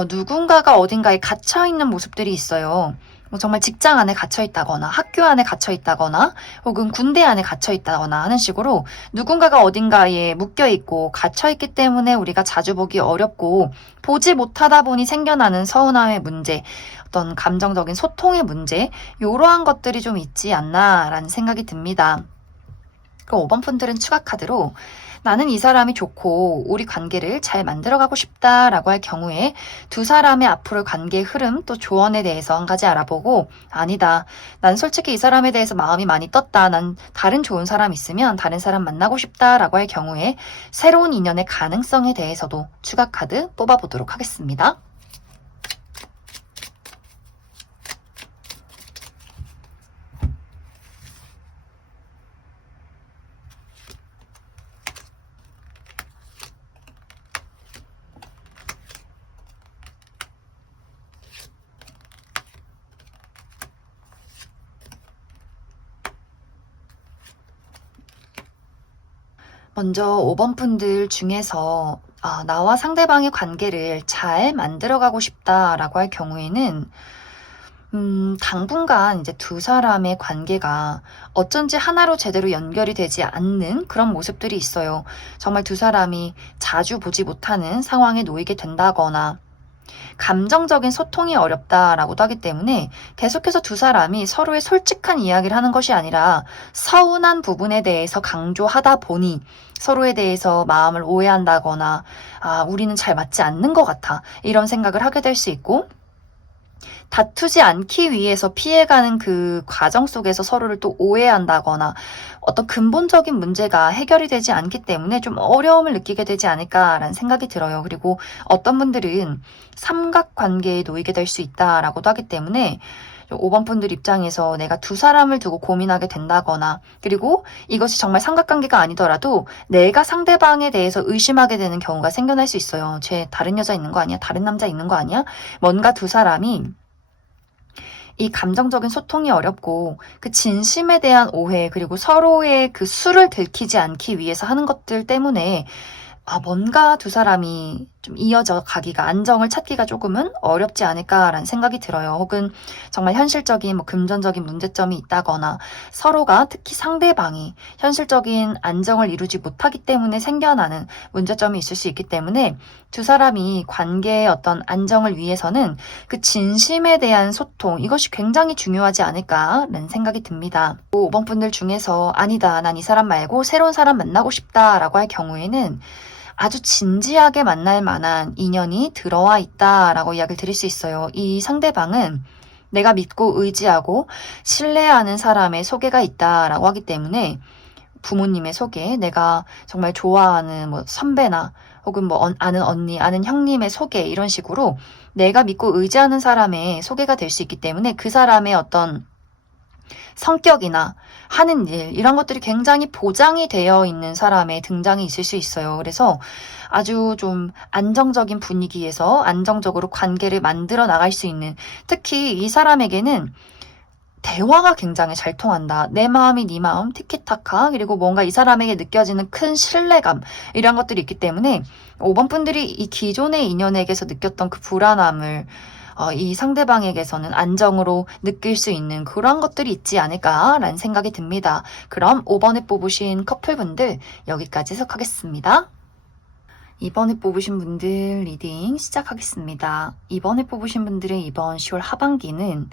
누군가가 어딘가에 갇혀있는 모습들이 있어요. 정말 직장 안에 갇혀있다거나 학교 안에 갇혀있다거나 혹은 군대 안에 갇혀있다거나 하는 식으로 누군가가 어딘가에 묶여있고 갇혀있기 때문에 우리가 자주 보기 어렵고 보지 못하다 보니 생겨나는 서운함의 문제, 어떤 감정적인 소통의 문제 이러한 것들이 좀 있지 않나라는 생각이 듭니다. 그럼 5번 분들은 추가 카드로 나는 이 사람이 좋고 우리 관계를 잘 만들어가고 싶다라고 할 경우에 두 사람의 앞으로 관계의 흐름 또 조언에 대해서 한 가지 알아보고 아니다. 난 솔직히 이 사람에 대해서 마음이 많이 떴다. 난 다른 좋은 사람 있으면 다른 사람 만나고 싶다라고 할 경우에 새로운 인연의 가능성에 대해서도 추가 카드 뽑아보도록 하겠습니다. 먼저 5번 분들 중에서 나와 상대방의 관계를 잘 만들어가고 싶다라고 할 경우에는 당분간 이제 두 사람의 관계가 어쩐지 하나로 제대로 연결이 되지 않는 그런 모습들이 있어요. 정말 두 사람이 자주 보지 못하는 상황에 놓이게 된다거나 감정적인 소통이 어렵다라고도 하기 때문에 계속해서 두 사람이 서로의 솔직한 이야기를 하는 것이 아니라 서운한 부분에 대해서 강조하다 보니 서로에 대해서 마음을 오해한다거나 우리는 잘 맞지 않는 것 같아 이런 생각을 하게 될 수 있고 다투지 않기 위해서 피해가는 그 과정 속에서 서로를 또 오해한다거나 어떤 근본적인 문제가 해결이 되지 않기 때문에 좀 어려움을 느끼게 되지 않을까라는 생각이 들어요. 그리고 어떤 분들은 삼각관계에 놓이게 될 수 있다라고도 하기 때문에 5번 분들 입장에서 내가 두 사람을 두고 고민하게 된다거나 그리고 이것이 정말 삼각관계가 아니더라도 내가 상대방에 대해서 의심하게 되는 경우가 생겨날 수 있어요. 쟤 다른 여자 있는 거 아니야? 다른 남자 있는 거 아니야? 뭔가 두 사람이 이 감정적인 소통이 어렵고 그 진심에 대한 오해 그리고 서로의 그 수를 들키지 않기 위해서 하는 것들 때문에 뭔가 두 사람이 좀 이어져 가기가 안정을 찾기가 조금은 어렵지 않을까라는 생각이 들어요. 혹은 정말 현실적인 금전적인 문제점이 있다거나 서로가 특히 상대방이 현실적인 안정을 이루지 못하기 때문에 생겨나는 문제점이 있을 수 있기 때문에 두 사람이 관계의 어떤 안정을 위해서는 그 진심에 대한 소통 이것이 굉장히 중요하지 않을까라는 생각이 듭니다. 5번 분들 중에서 아니다 난 이 사람 말고 새로운 사람 만나고 싶다라고 할 경우에는 아주 진지하게 만날 만한 인연이 들어와 있다라고 이야기를 드릴 수 있어요. 이 상대방은 내가 믿고 의지하고 신뢰하는 사람의 소개가 있다라고 하기 때문에 부모님의 소개, 내가 정말 좋아하는 선배나 혹은 아는 언니, 아는 형님의 소개 이런 식으로 내가 믿고 의지하는 사람의 소개가 될 수 있기 때문에 그 사람의 어떤 성격이나 하는 일 이런 것들이 굉장히 보장이 되어 있는 사람의 등장이 있을 수 있어요. 그래서 아주 좀 안정적인 분위기에서 안정적으로 관계를 만들어 나갈 수 있는 특히 이 사람에게는 대화가 굉장히 잘 통한다. 내 마음이 네 마음, 티키타카 그리고 뭔가 이 사람에게 느껴지는 큰 신뢰감 이런 것들이 있기 때문에 5번 분들이 이 기존의 인연에게서 느꼈던 그 불안함을 이 상대방에게서는 안정으로 느낄 수 있는 그런 것들이 있지 않을까라는 생각이 듭니다. 그럼 5번에 뽑으신 커플분들 여기까지 해석하겠습니다. 2번에 뽑으신 분들 리딩 시작하겠습니다. 2번에 뽑으신 분들의 이번 10월 하반기는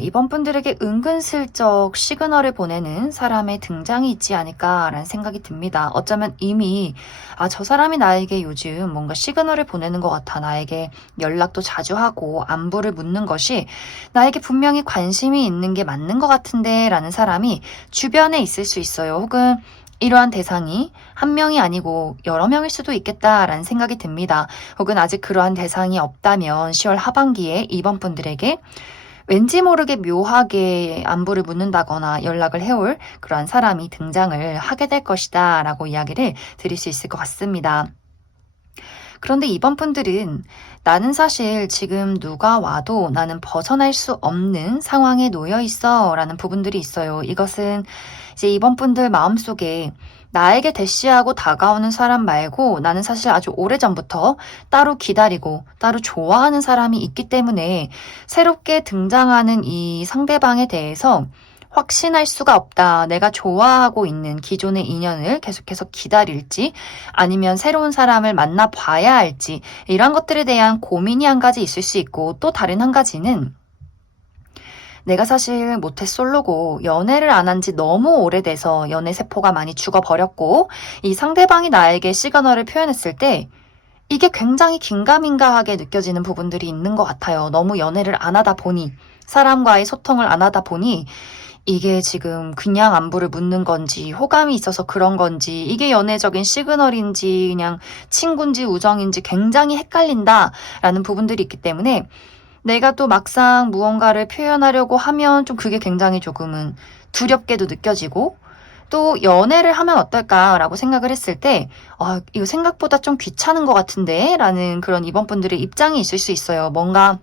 이번 분들에게 은근슬쩍 시그널을 보내는 사람의 등장이 있지 않을까라는 생각이 듭니다. 어쩌면 이미 저 사람이 나에게 요즘 뭔가 시그널을 보내는 것 같아. 나에게 연락도 자주 하고 안부를 묻는 것이 나에게 분명히 관심이 있는 게 맞는 것 같은데 라는 사람이 주변에 있을 수 있어요. 혹은 이러한 대상이 한 명이 아니고 여러 명일 수도 있겠다라는 생각이 듭니다. 혹은 아직 그러한 대상이 없다면 10월 하반기에 이번 분들에게 왠지 모르게 묘하게 안부를 묻는다거나 연락을 해올 그러한 사람이 등장을 하게 될 것이다 라고 이야기를 드릴 수 있을 것 같습니다. 그런데 이번 분들은 나는 사실 지금 누가 와도 나는 벗어날 수 없는 상황에 놓여 있어 라는 부분들이 있어요. 이것은 이제 이번 분들 마음속에 나에게 대시하고 다가오는 사람 말고 나는 사실 아주 오래전부터 따로 기다리고 따로 좋아하는 사람이 있기 때문에 새롭게 등장하는 이 상대방에 대해서 확신할 수가 없다. 내가 좋아하고 있는 기존의 인연을 계속해서 기다릴지 아니면 새로운 사람을 만나봐야 할지 이런 것들에 대한 고민이 한 가지 있을 수 있고 또 다른 한 가지는 내가 사실 모태솔로고 연애를 안 한 지 너무 오래돼서 연애 세포가 많이 죽어버렸고 이 상대방이 나에게 시그널을 표현했을 때 이게 굉장히 긴가민가하게 느껴지는 부분들이 있는 것 같아요. 너무 연애를 안 하다 보니, 사람과의 소통을 안 하다 보니 이게 지금 그냥 안부를 묻는 건지 호감이 있어서 그런 건지 이게 연애적인 시그널인지 그냥 친군지 우정인지 굉장히 헷갈린다라는 부분들이 있기 때문에 내가 또 막상 무언가를 표현하려고 하면 좀 그게 굉장히 조금은 두렵게도 느껴지고 또 연애를 하면 어떨까라고 생각을 했을 때 이거 생각보다 좀 귀찮은 것 같은데 라는 그런 이번 분들의 입장이 있을 수 있어요. 뭔가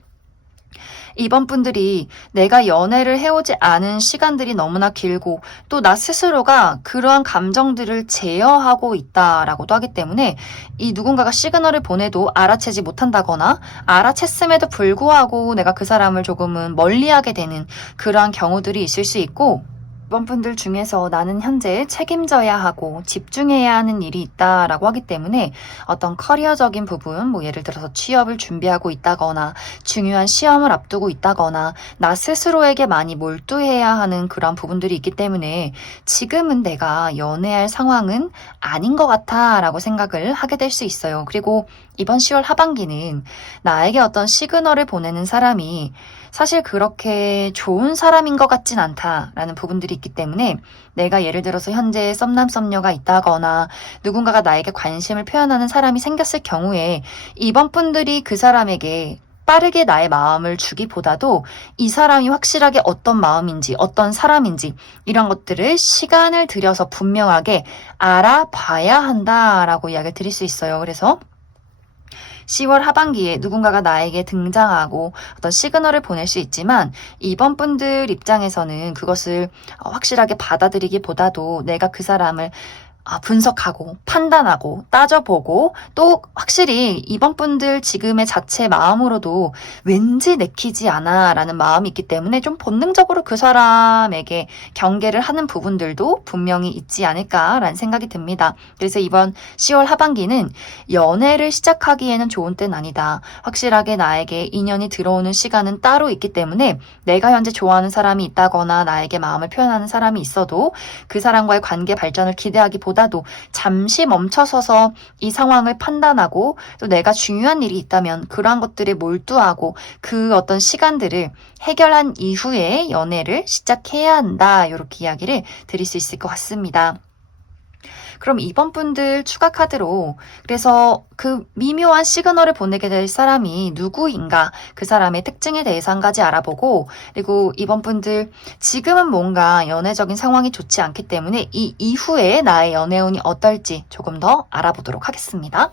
이번 분들이 내가 연애를 해오지 않은 시간들이 너무나 길고 또 나 스스로가 그러한 감정들을 제어하고 있다라고도 하기 때문에 이 누군가가 시그널을 보내도 알아채지 못한다거나 알아챘음에도 불구하고 내가 그 사람을 조금은 멀리하게 되는 그러한 경우들이 있을 수 있고 이번 분들 중에서 나는 현재 책임져야 하고 집중해야 하는 일이 있다라고 하기 때문에 어떤 커리어적인 부분, 뭐 예를 들어서 취업을 준비하고 있다거나 중요한 시험을 앞두고 있다거나 나 스스로에게 많이 몰두해야 하는 그런 부분들이 있기 때문에 지금은 내가 연애할 상황은 아닌 것 같아 라고 생각을 하게 될 수 있어요. 그리고 이번 10월 하반기는 나에게 어떤 시그널을 보내는 사람이 사실 그렇게 좋은 사람인 것 같진 않다라는 부분들이 있기 때문에 내가 예를 들어서 현재 썸남 썸녀가 있다거나 누군가가 나에게 관심을 표현하는 사람이 생겼을 경우에 이번 분들이 그 사람에게 빠르게 나의 마음을 주기보다도 이 사람이 확실하게 어떤 마음인지 어떤 사람인지 이런 것들을 시간을 들여서 분명하게 알아봐야 한다라고 이야기를 드릴 수 있어요. 그래서 10월 하반기에 누군가가 나에게 등장하고 어떤 시그널을 보낼 수 있지만 이번 분들 입장에서는 그것을 확실하게 받아들이기보다도 내가 그 사람을 분석하고 판단하고 따져보고 또 확실히 이번 분들 지금의 자체 마음으로도 왠지 내키지 않아 라는 마음이 있기 때문에 좀 본능적으로 그 사람에게 경계를 하는 부분들도 분명히 있지 않을까라는 생각이 듭니다. 그래서 이번 10월 하반기는 연애를 시작하기에는 좋은 때는 아니다. 확실하게 나에게 인연이 들어오는 시간은 따로 있기 때문에 내가 현재 좋아하는 사람이 있다거나 나에게 마음을 표현하는 사람이 있어도 그 사람과의 관계 발전을 기대하기보다도 잠시 멈춰서서 이 상황을 판단하고 또 내가 중요한 일이 있다면 그러한 것들에 몰두하고 그 어떤 시간들을 해결한 이후에 연애를 시작해야 한다. 이렇게 이야기를 드릴 수 있을 것 같습니다. 그럼 이번 분들 추가 카드로 그래서 그 미묘한 시그널을 보내게 될 사람이 누구인가 그 사람의 특징에 대해서 한 가지 알아보고 그리고 이번 분들 지금은 뭔가 연애적인 상황이 좋지 않기 때문에 이 이후에 나의 연애운이 어떨지 조금 더 알아보도록 하겠습니다.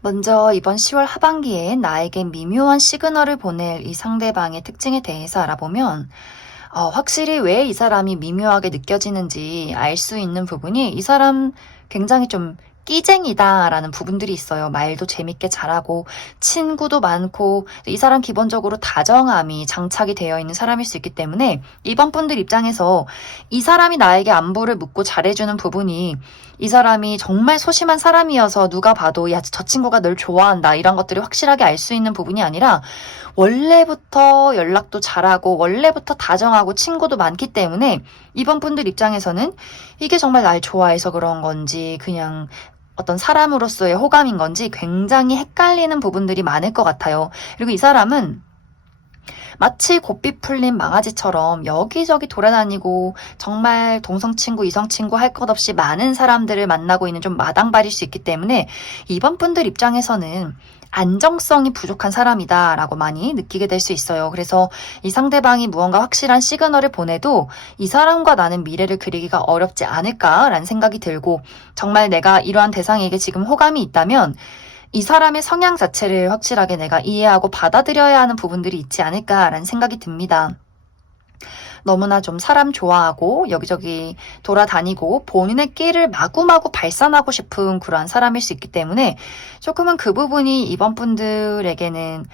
먼저 이번 10월 하반기에 나에게 미묘한 시그널을 보낼 이 상대방의 특징에 대해서 알아보면 확실히 왜 이 사람이 미묘하게 느껴지는지 알 수 있는 부분이 이 사람 굉장히 좀 끼쟁이다라는 부분들이 있어요. 말도 재밌게 잘하고 친구도 많고 이 사람 기본적으로 다정함이 장착이 되어 있는 사람일 수 있기 때문에 이번 분들 입장에서 이 사람이 나에게 안부를 묻고 잘해주는 부분이 이 사람이 정말 소심한 사람이어서 누가 봐도 야, 저 친구가 널 좋아한다 이런 것들을 확실하게 알 수 있는 부분이 아니라 원래부터 연락도 잘하고 원래부터 다정하고 친구도 많기 때문에 이번 분들 입장에서는 이게 정말 날 좋아해서 그런 건지 그냥 어떤 사람으로서의 호감인 건지 굉장히 헷갈리는 부분들이 많을 것 같아요. 그리고 이 사람은 마치 고삐 풀린 망아지처럼 여기저기 돌아다니고 정말 동성친구, 이성친구 할 것 없이 많은 사람들을 만나고 있는 좀 마당발일 수 있기 때문에 이번 분들 입장에서는 안정성이 부족한 사람이다 라고 많이 느끼게 될 수 있어요. 그래서 이 상대방이 무언가 확실한 시그널을 보내도 이 사람과 나는 미래를 그리기가 어렵지 않을까라는 생각이 들고 정말 내가 이러한 대상에게 지금 호감이 있다면 이 사람의 성향 자체를 확실하게 내가 이해하고 받아들여야 하는 부분들이 있지 않을까라는 생각이 듭니다. 너무나 좀 사람 좋아하고 여기저기 돌아다니고 본인의 끼를 마구마구 발산하고 싶은 그러한 사람일 수 있기 때문에 조금은 그 부분이 이번 분들에게는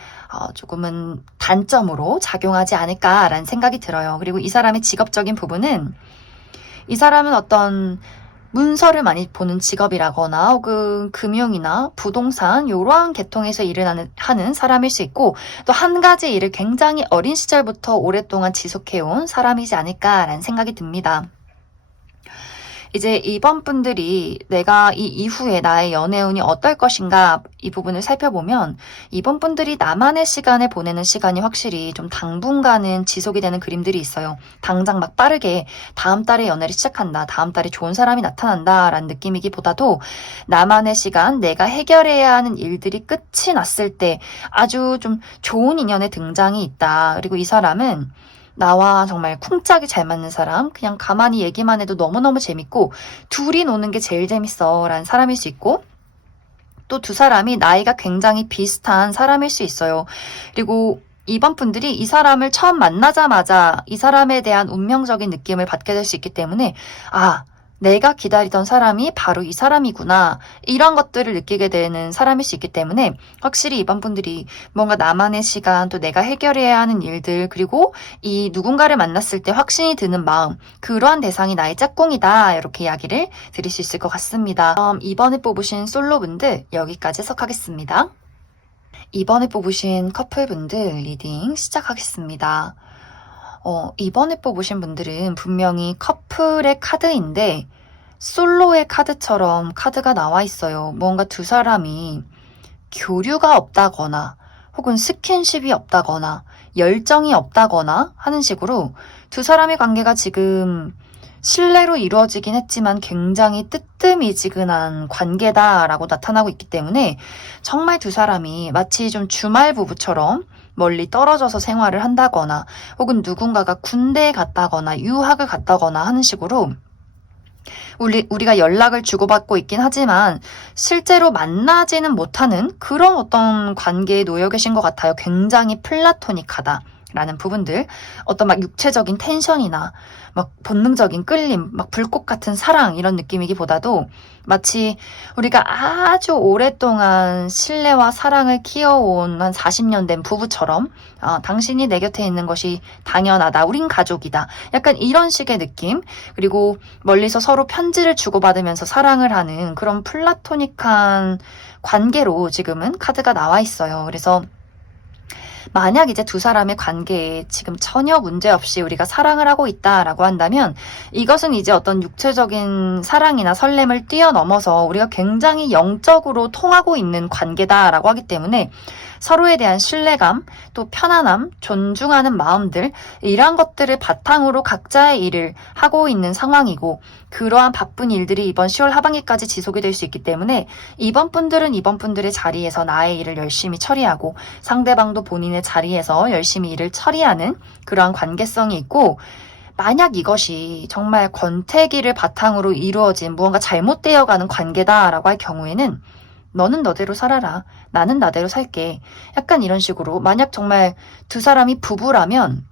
조금은 단점으로 작용하지 않을까라는 생각이 들어요. 그리고 이 사람의 직업적인 부분은 이 사람은 어떤 문서를 많이 보는 직업이라거나 혹은 금융이나 부동산 이러한 계통에서 일을 하는 사람일 수 있고 또 한 가지 일을 굉장히 어린 시절부터 오랫동안 지속해온 사람이지 않을까라는 생각이 듭니다. 이제 이번 분들이 내가 이 이후에 나의 연애운이 어떨 것인가 이 부분을 살펴보면 이번 분들이 나만의 시간을 보내는 시간이 확실히 좀 당분간은 지속이 되는 그림들이 있어요. 당장 막 빠르게 다음 달에 연애를 시작한다, 다음 달에 좋은 사람이 나타난다 라는 느낌이기보다도 나만의 시간, 내가 해결해야 하는 일들이 끝이 났을 때 아주 좀 좋은 인연의 등장이 있다. 그리고 이 사람은 나와 정말 쿵짝이 잘 맞는 사람, 그냥 가만히 얘기만 해도 너무너무 재밌고 둘이 노는 게 제일 재밌어 라는 사람일 수 있고 또 두 사람이 나이가 굉장히 비슷한 사람일 수 있어요. 그리고 이번 분들이 이 사람을 처음 만나자마자 이 사람에 대한 운명적인 느낌을 받게 될 수 있기 때문에 내가 기다리던 사람이 바로 이 사람이구나 이런 것들을 느끼게 되는 사람일 수 있기 때문에 확실히 이번 분들이 뭔가 나만의 시간 또 내가 해결해야 하는 일들 그리고 이 누군가를 만났을 때 확신이 드는 마음 그러한 대상이 나의 짝꿍이다 이렇게 이야기를 드릴 수 있을 것 같습니다. 이번에 뽑으신 솔로분들 여기까지 해석하겠습니다. 이번에 뽑으신 커플분들 리딩 시작하겠습니다. 이번에 뽑으신 분들은 분명히 커플의 카드인데 솔로의 카드처럼 카드가 나와 있어요. 뭔가 두 사람이 교류가 없다거나 혹은 스킨십이 없다거나 열정이 없다거나 하는 식으로 두 사람의 관계가 지금 신뢰로 이루어지긴 했지만 굉장히 뜨뜻미지근한 관계다라고 나타나고 있기 때문에 정말 두 사람이 마치 좀 주말 부부처럼 멀리 떨어져서 생활을 한다거나 혹은 누군가가 군대에 갔다거나 유학을 갔다거나 하는 식으로 우리가 연락을 주고받고 있긴 하지만 실제로 만나지는 못하는 그런 어떤 관계에 놓여 계신 것 같아요. 굉장히 플라토닉하다라는 부분들, 어떤 막 육체적인 텐션이나 막 본능적인 끌림, 막 불꽃 같은 사랑 이런 느낌이기보다도 마치 우리가 아주 오랫동안 신뢰와 사랑을 키워온 한 40년 된 부부처럼 당신이 내 곁에 있는 것이 당연하다. 우린 가족이다. 약간 이런 식의 느낌. 그리고 멀리서 서로 편지를 주고받으면서 사랑을 하는 그런 플라토닉한 관계로 지금은 카드가 나와 있어요. 그래서 만약 이제 두 사람의 관계에 지금 전혀 문제 없이 우리가 사랑을 하고 있다라고 한다면 이것은 이제 어떤 육체적인 사랑이나 설렘을 뛰어넘어서 우리가 굉장히 영적으로 통하고 있는 관계다라고 하기 때문에 서로에 대한 신뢰감, 또 편안함, 존중하는 마음들 이러한 것들을 바탕으로 각자의 일을 하고 있는 상황이고 그러한 바쁜 일들이 이번 10월 하반기까지 지속이 될 수 있기 때문에 이번 분들은 이번 분들의 자리에서 나의 일을 열심히 처리하고 상대방도 본인의 자리에서 열심히 일을 처리하는 그러한 관계성이 있고 만약 이것이 정말 권태기를 바탕으로 이루어진 무언가 잘못되어가는 관계다라고 할 경우에는 너는 너대로 살아라. 나는 나대로 살게. 약간 이런 식으로 만약 정말 두 사람이 부부라면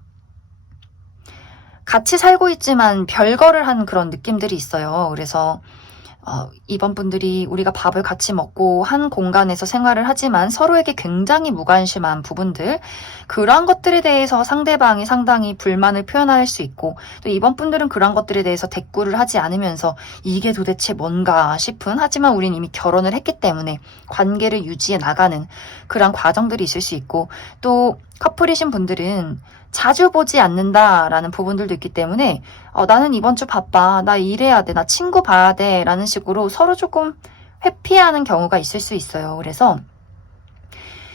같이 살고 있지만 별거를 한 그런 느낌들이 있어요. 그래서 이번 분들이 우리가 밥을 같이 먹고 한 공간에서 생활을 하지만 서로에게 굉장히 무관심한 부분들 그러한 것들에 대해서 상대방이 상당히 불만을 표현할 수 있고 또 이번 분들은 그러한 것들에 대해서 대꾸를 하지 않으면서 이게 도대체 뭔가 싶은 하지만 우린 이미 결혼을 했기 때문에 관계를 유지해 나가는 그러한 과정들이 있을 수 있고 또 커플이신 분들은 자주 보지 않는다라는 부분들도 있기 때문에 나는 이번 주 바빠. 나 일해야 돼. 나 친구 봐야 돼. 라는 식으로 서로 조금 회피하는 경우가 있을 수 있어요. 그래서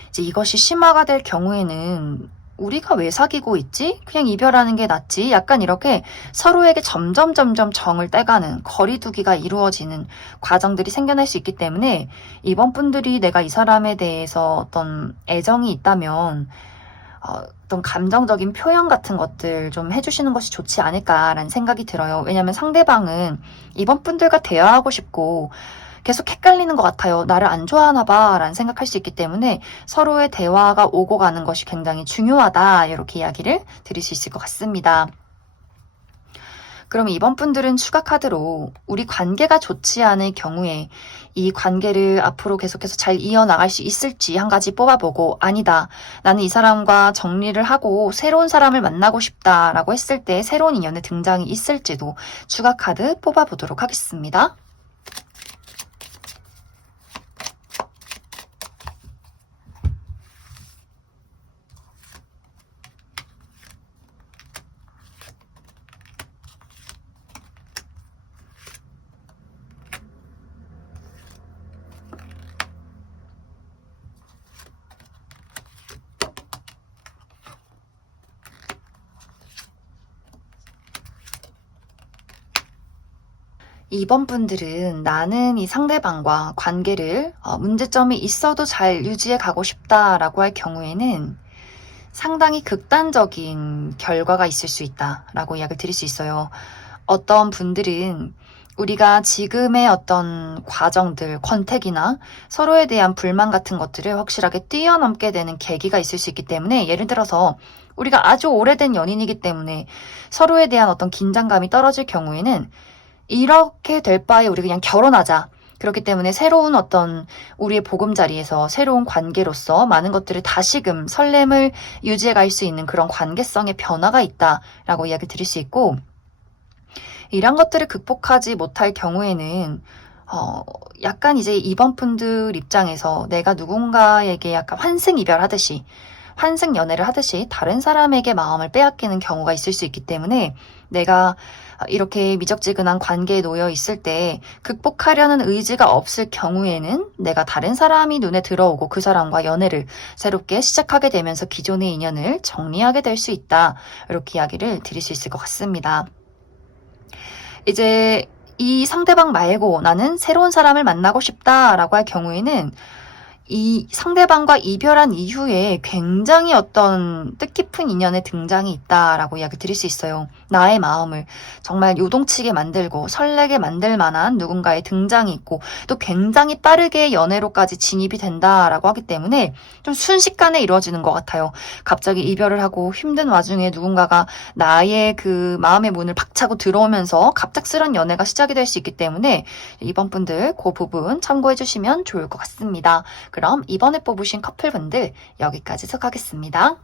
이제 이것이 심화가 될 경우에는 우리가 왜 사귀고 있지? 그냥 이별하는 게 낫지? 약간 이렇게 서로에게 점점 정을 떼가는 거리두기가 이루어지는 과정들이 생겨날 수 있기 때문에 이번 분들이 내가 이 사람에 대해서 어떤 애정이 있다면 어떤 감정적인 표현 같은 것들 좀 해주시는 것이 좋지 않을까라는 생각이 들어요. 왜냐하면 상대방은 이번 분들과 대화하고 싶고 계속 헷갈리는 것 같아요. 나를 안 좋아하나 봐 라는 생각할 수 있기 때문에 서로의 대화가 오고 가는 것이 굉장히 중요하다 이렇게 이야기를 드릴 수 있을 것 같습니다. 그럼 이번 분들은 추가 카드로 우리 관계가 좋지 않을 경우에 이 관계를 앞으로 계속해서 잘 이어나갈 수 있을지 한 가지 뽑아보고, 아니다, 나는 이 사람과 정리를 하고 새로운 사람을 만나고 싶다라고 했을 때 새로운 인연의 등장이 있을지도 추가 카드 뽑아보도록 하겠습니다. 이번 분들은 나는 이 상대방과 관계를 문제점이 있어도 잘 유지해 가고 싶다라고 할 경우에는 상당히 극단적인 결과가 있을 수 있다라고 이야기를 드릴 수 있어요. 어떤 분들은 우리가 지금의 어떤 과정들, 컨택이나 서로에 대한 불만 같은 것들을 확실하게 뛰어넘게 되는 계기가 있을 수 있기 때문에, 예를 들어서 우리가 아주 오래된 연인이기 때문에 서로에 대한 어떤 긴장감이 떨어질 경우에는 이렇게 될 바에 우리 그냥 결혼하자. 그렇기 때문에 새로운 어떤 우리의 보금자리에서 새로운 관계로서 많은 것들을 다시금 설렘을 유지해 갈 수 있는 그런 관계성의 변화가 있다라고 이야기 드릴 수 있고, 이런 것들을 극복하지 못할 경우에는 약간 이제 이번 분들 입장에서 내가 누군가에게 약간 환승이별하듯이, 환승 연애를 하듯이 다른 사람에게 마음을 빼앗기는 경우가 있을 수 있기 때문에, 내가 이렇게 미적지근한 관계에 놓여 있을 때 극복하려는 의지가 없을 경우에는 내가 다른 사람이 눈에 들어오고 그 사람과 연애를 새롭게 시작하게 되면서 기존의 인연을 정리하게 될 수 있다. 이렇게 이야기를 드릴 수 있을 것 같습니다. 이제 이 상대방 말고 나는 새로운 사람을 만나고 싶다라고 할 경우에는 이 상대방과 이별한 이후에 굉장히 어떤 뜻깊은 인연의 등장이 있다라고 이야기 드릴 수 있어요. 나의 마음을 정말 요동치게 만들고 설레게 만들 만한 누군가의 등장이 있고, 또 굉장히 빠르게 연애로까지 진입이 된다라고 하기 때문에 좀 순식간에 이루어지는 것 같아요. 갑자기 이별을 하고 힘든 와중에 누군가가 나의 그 마음의 문을 박차고 들어오면서 갑작스런 연애가 시작이 될 수 있기 때문에 이번 분들 그 부분 참고해 주시면 좋을 것 같습니다. 그럼 이번에 뽑으신 커플분들 여기까지 소개하겠습니다.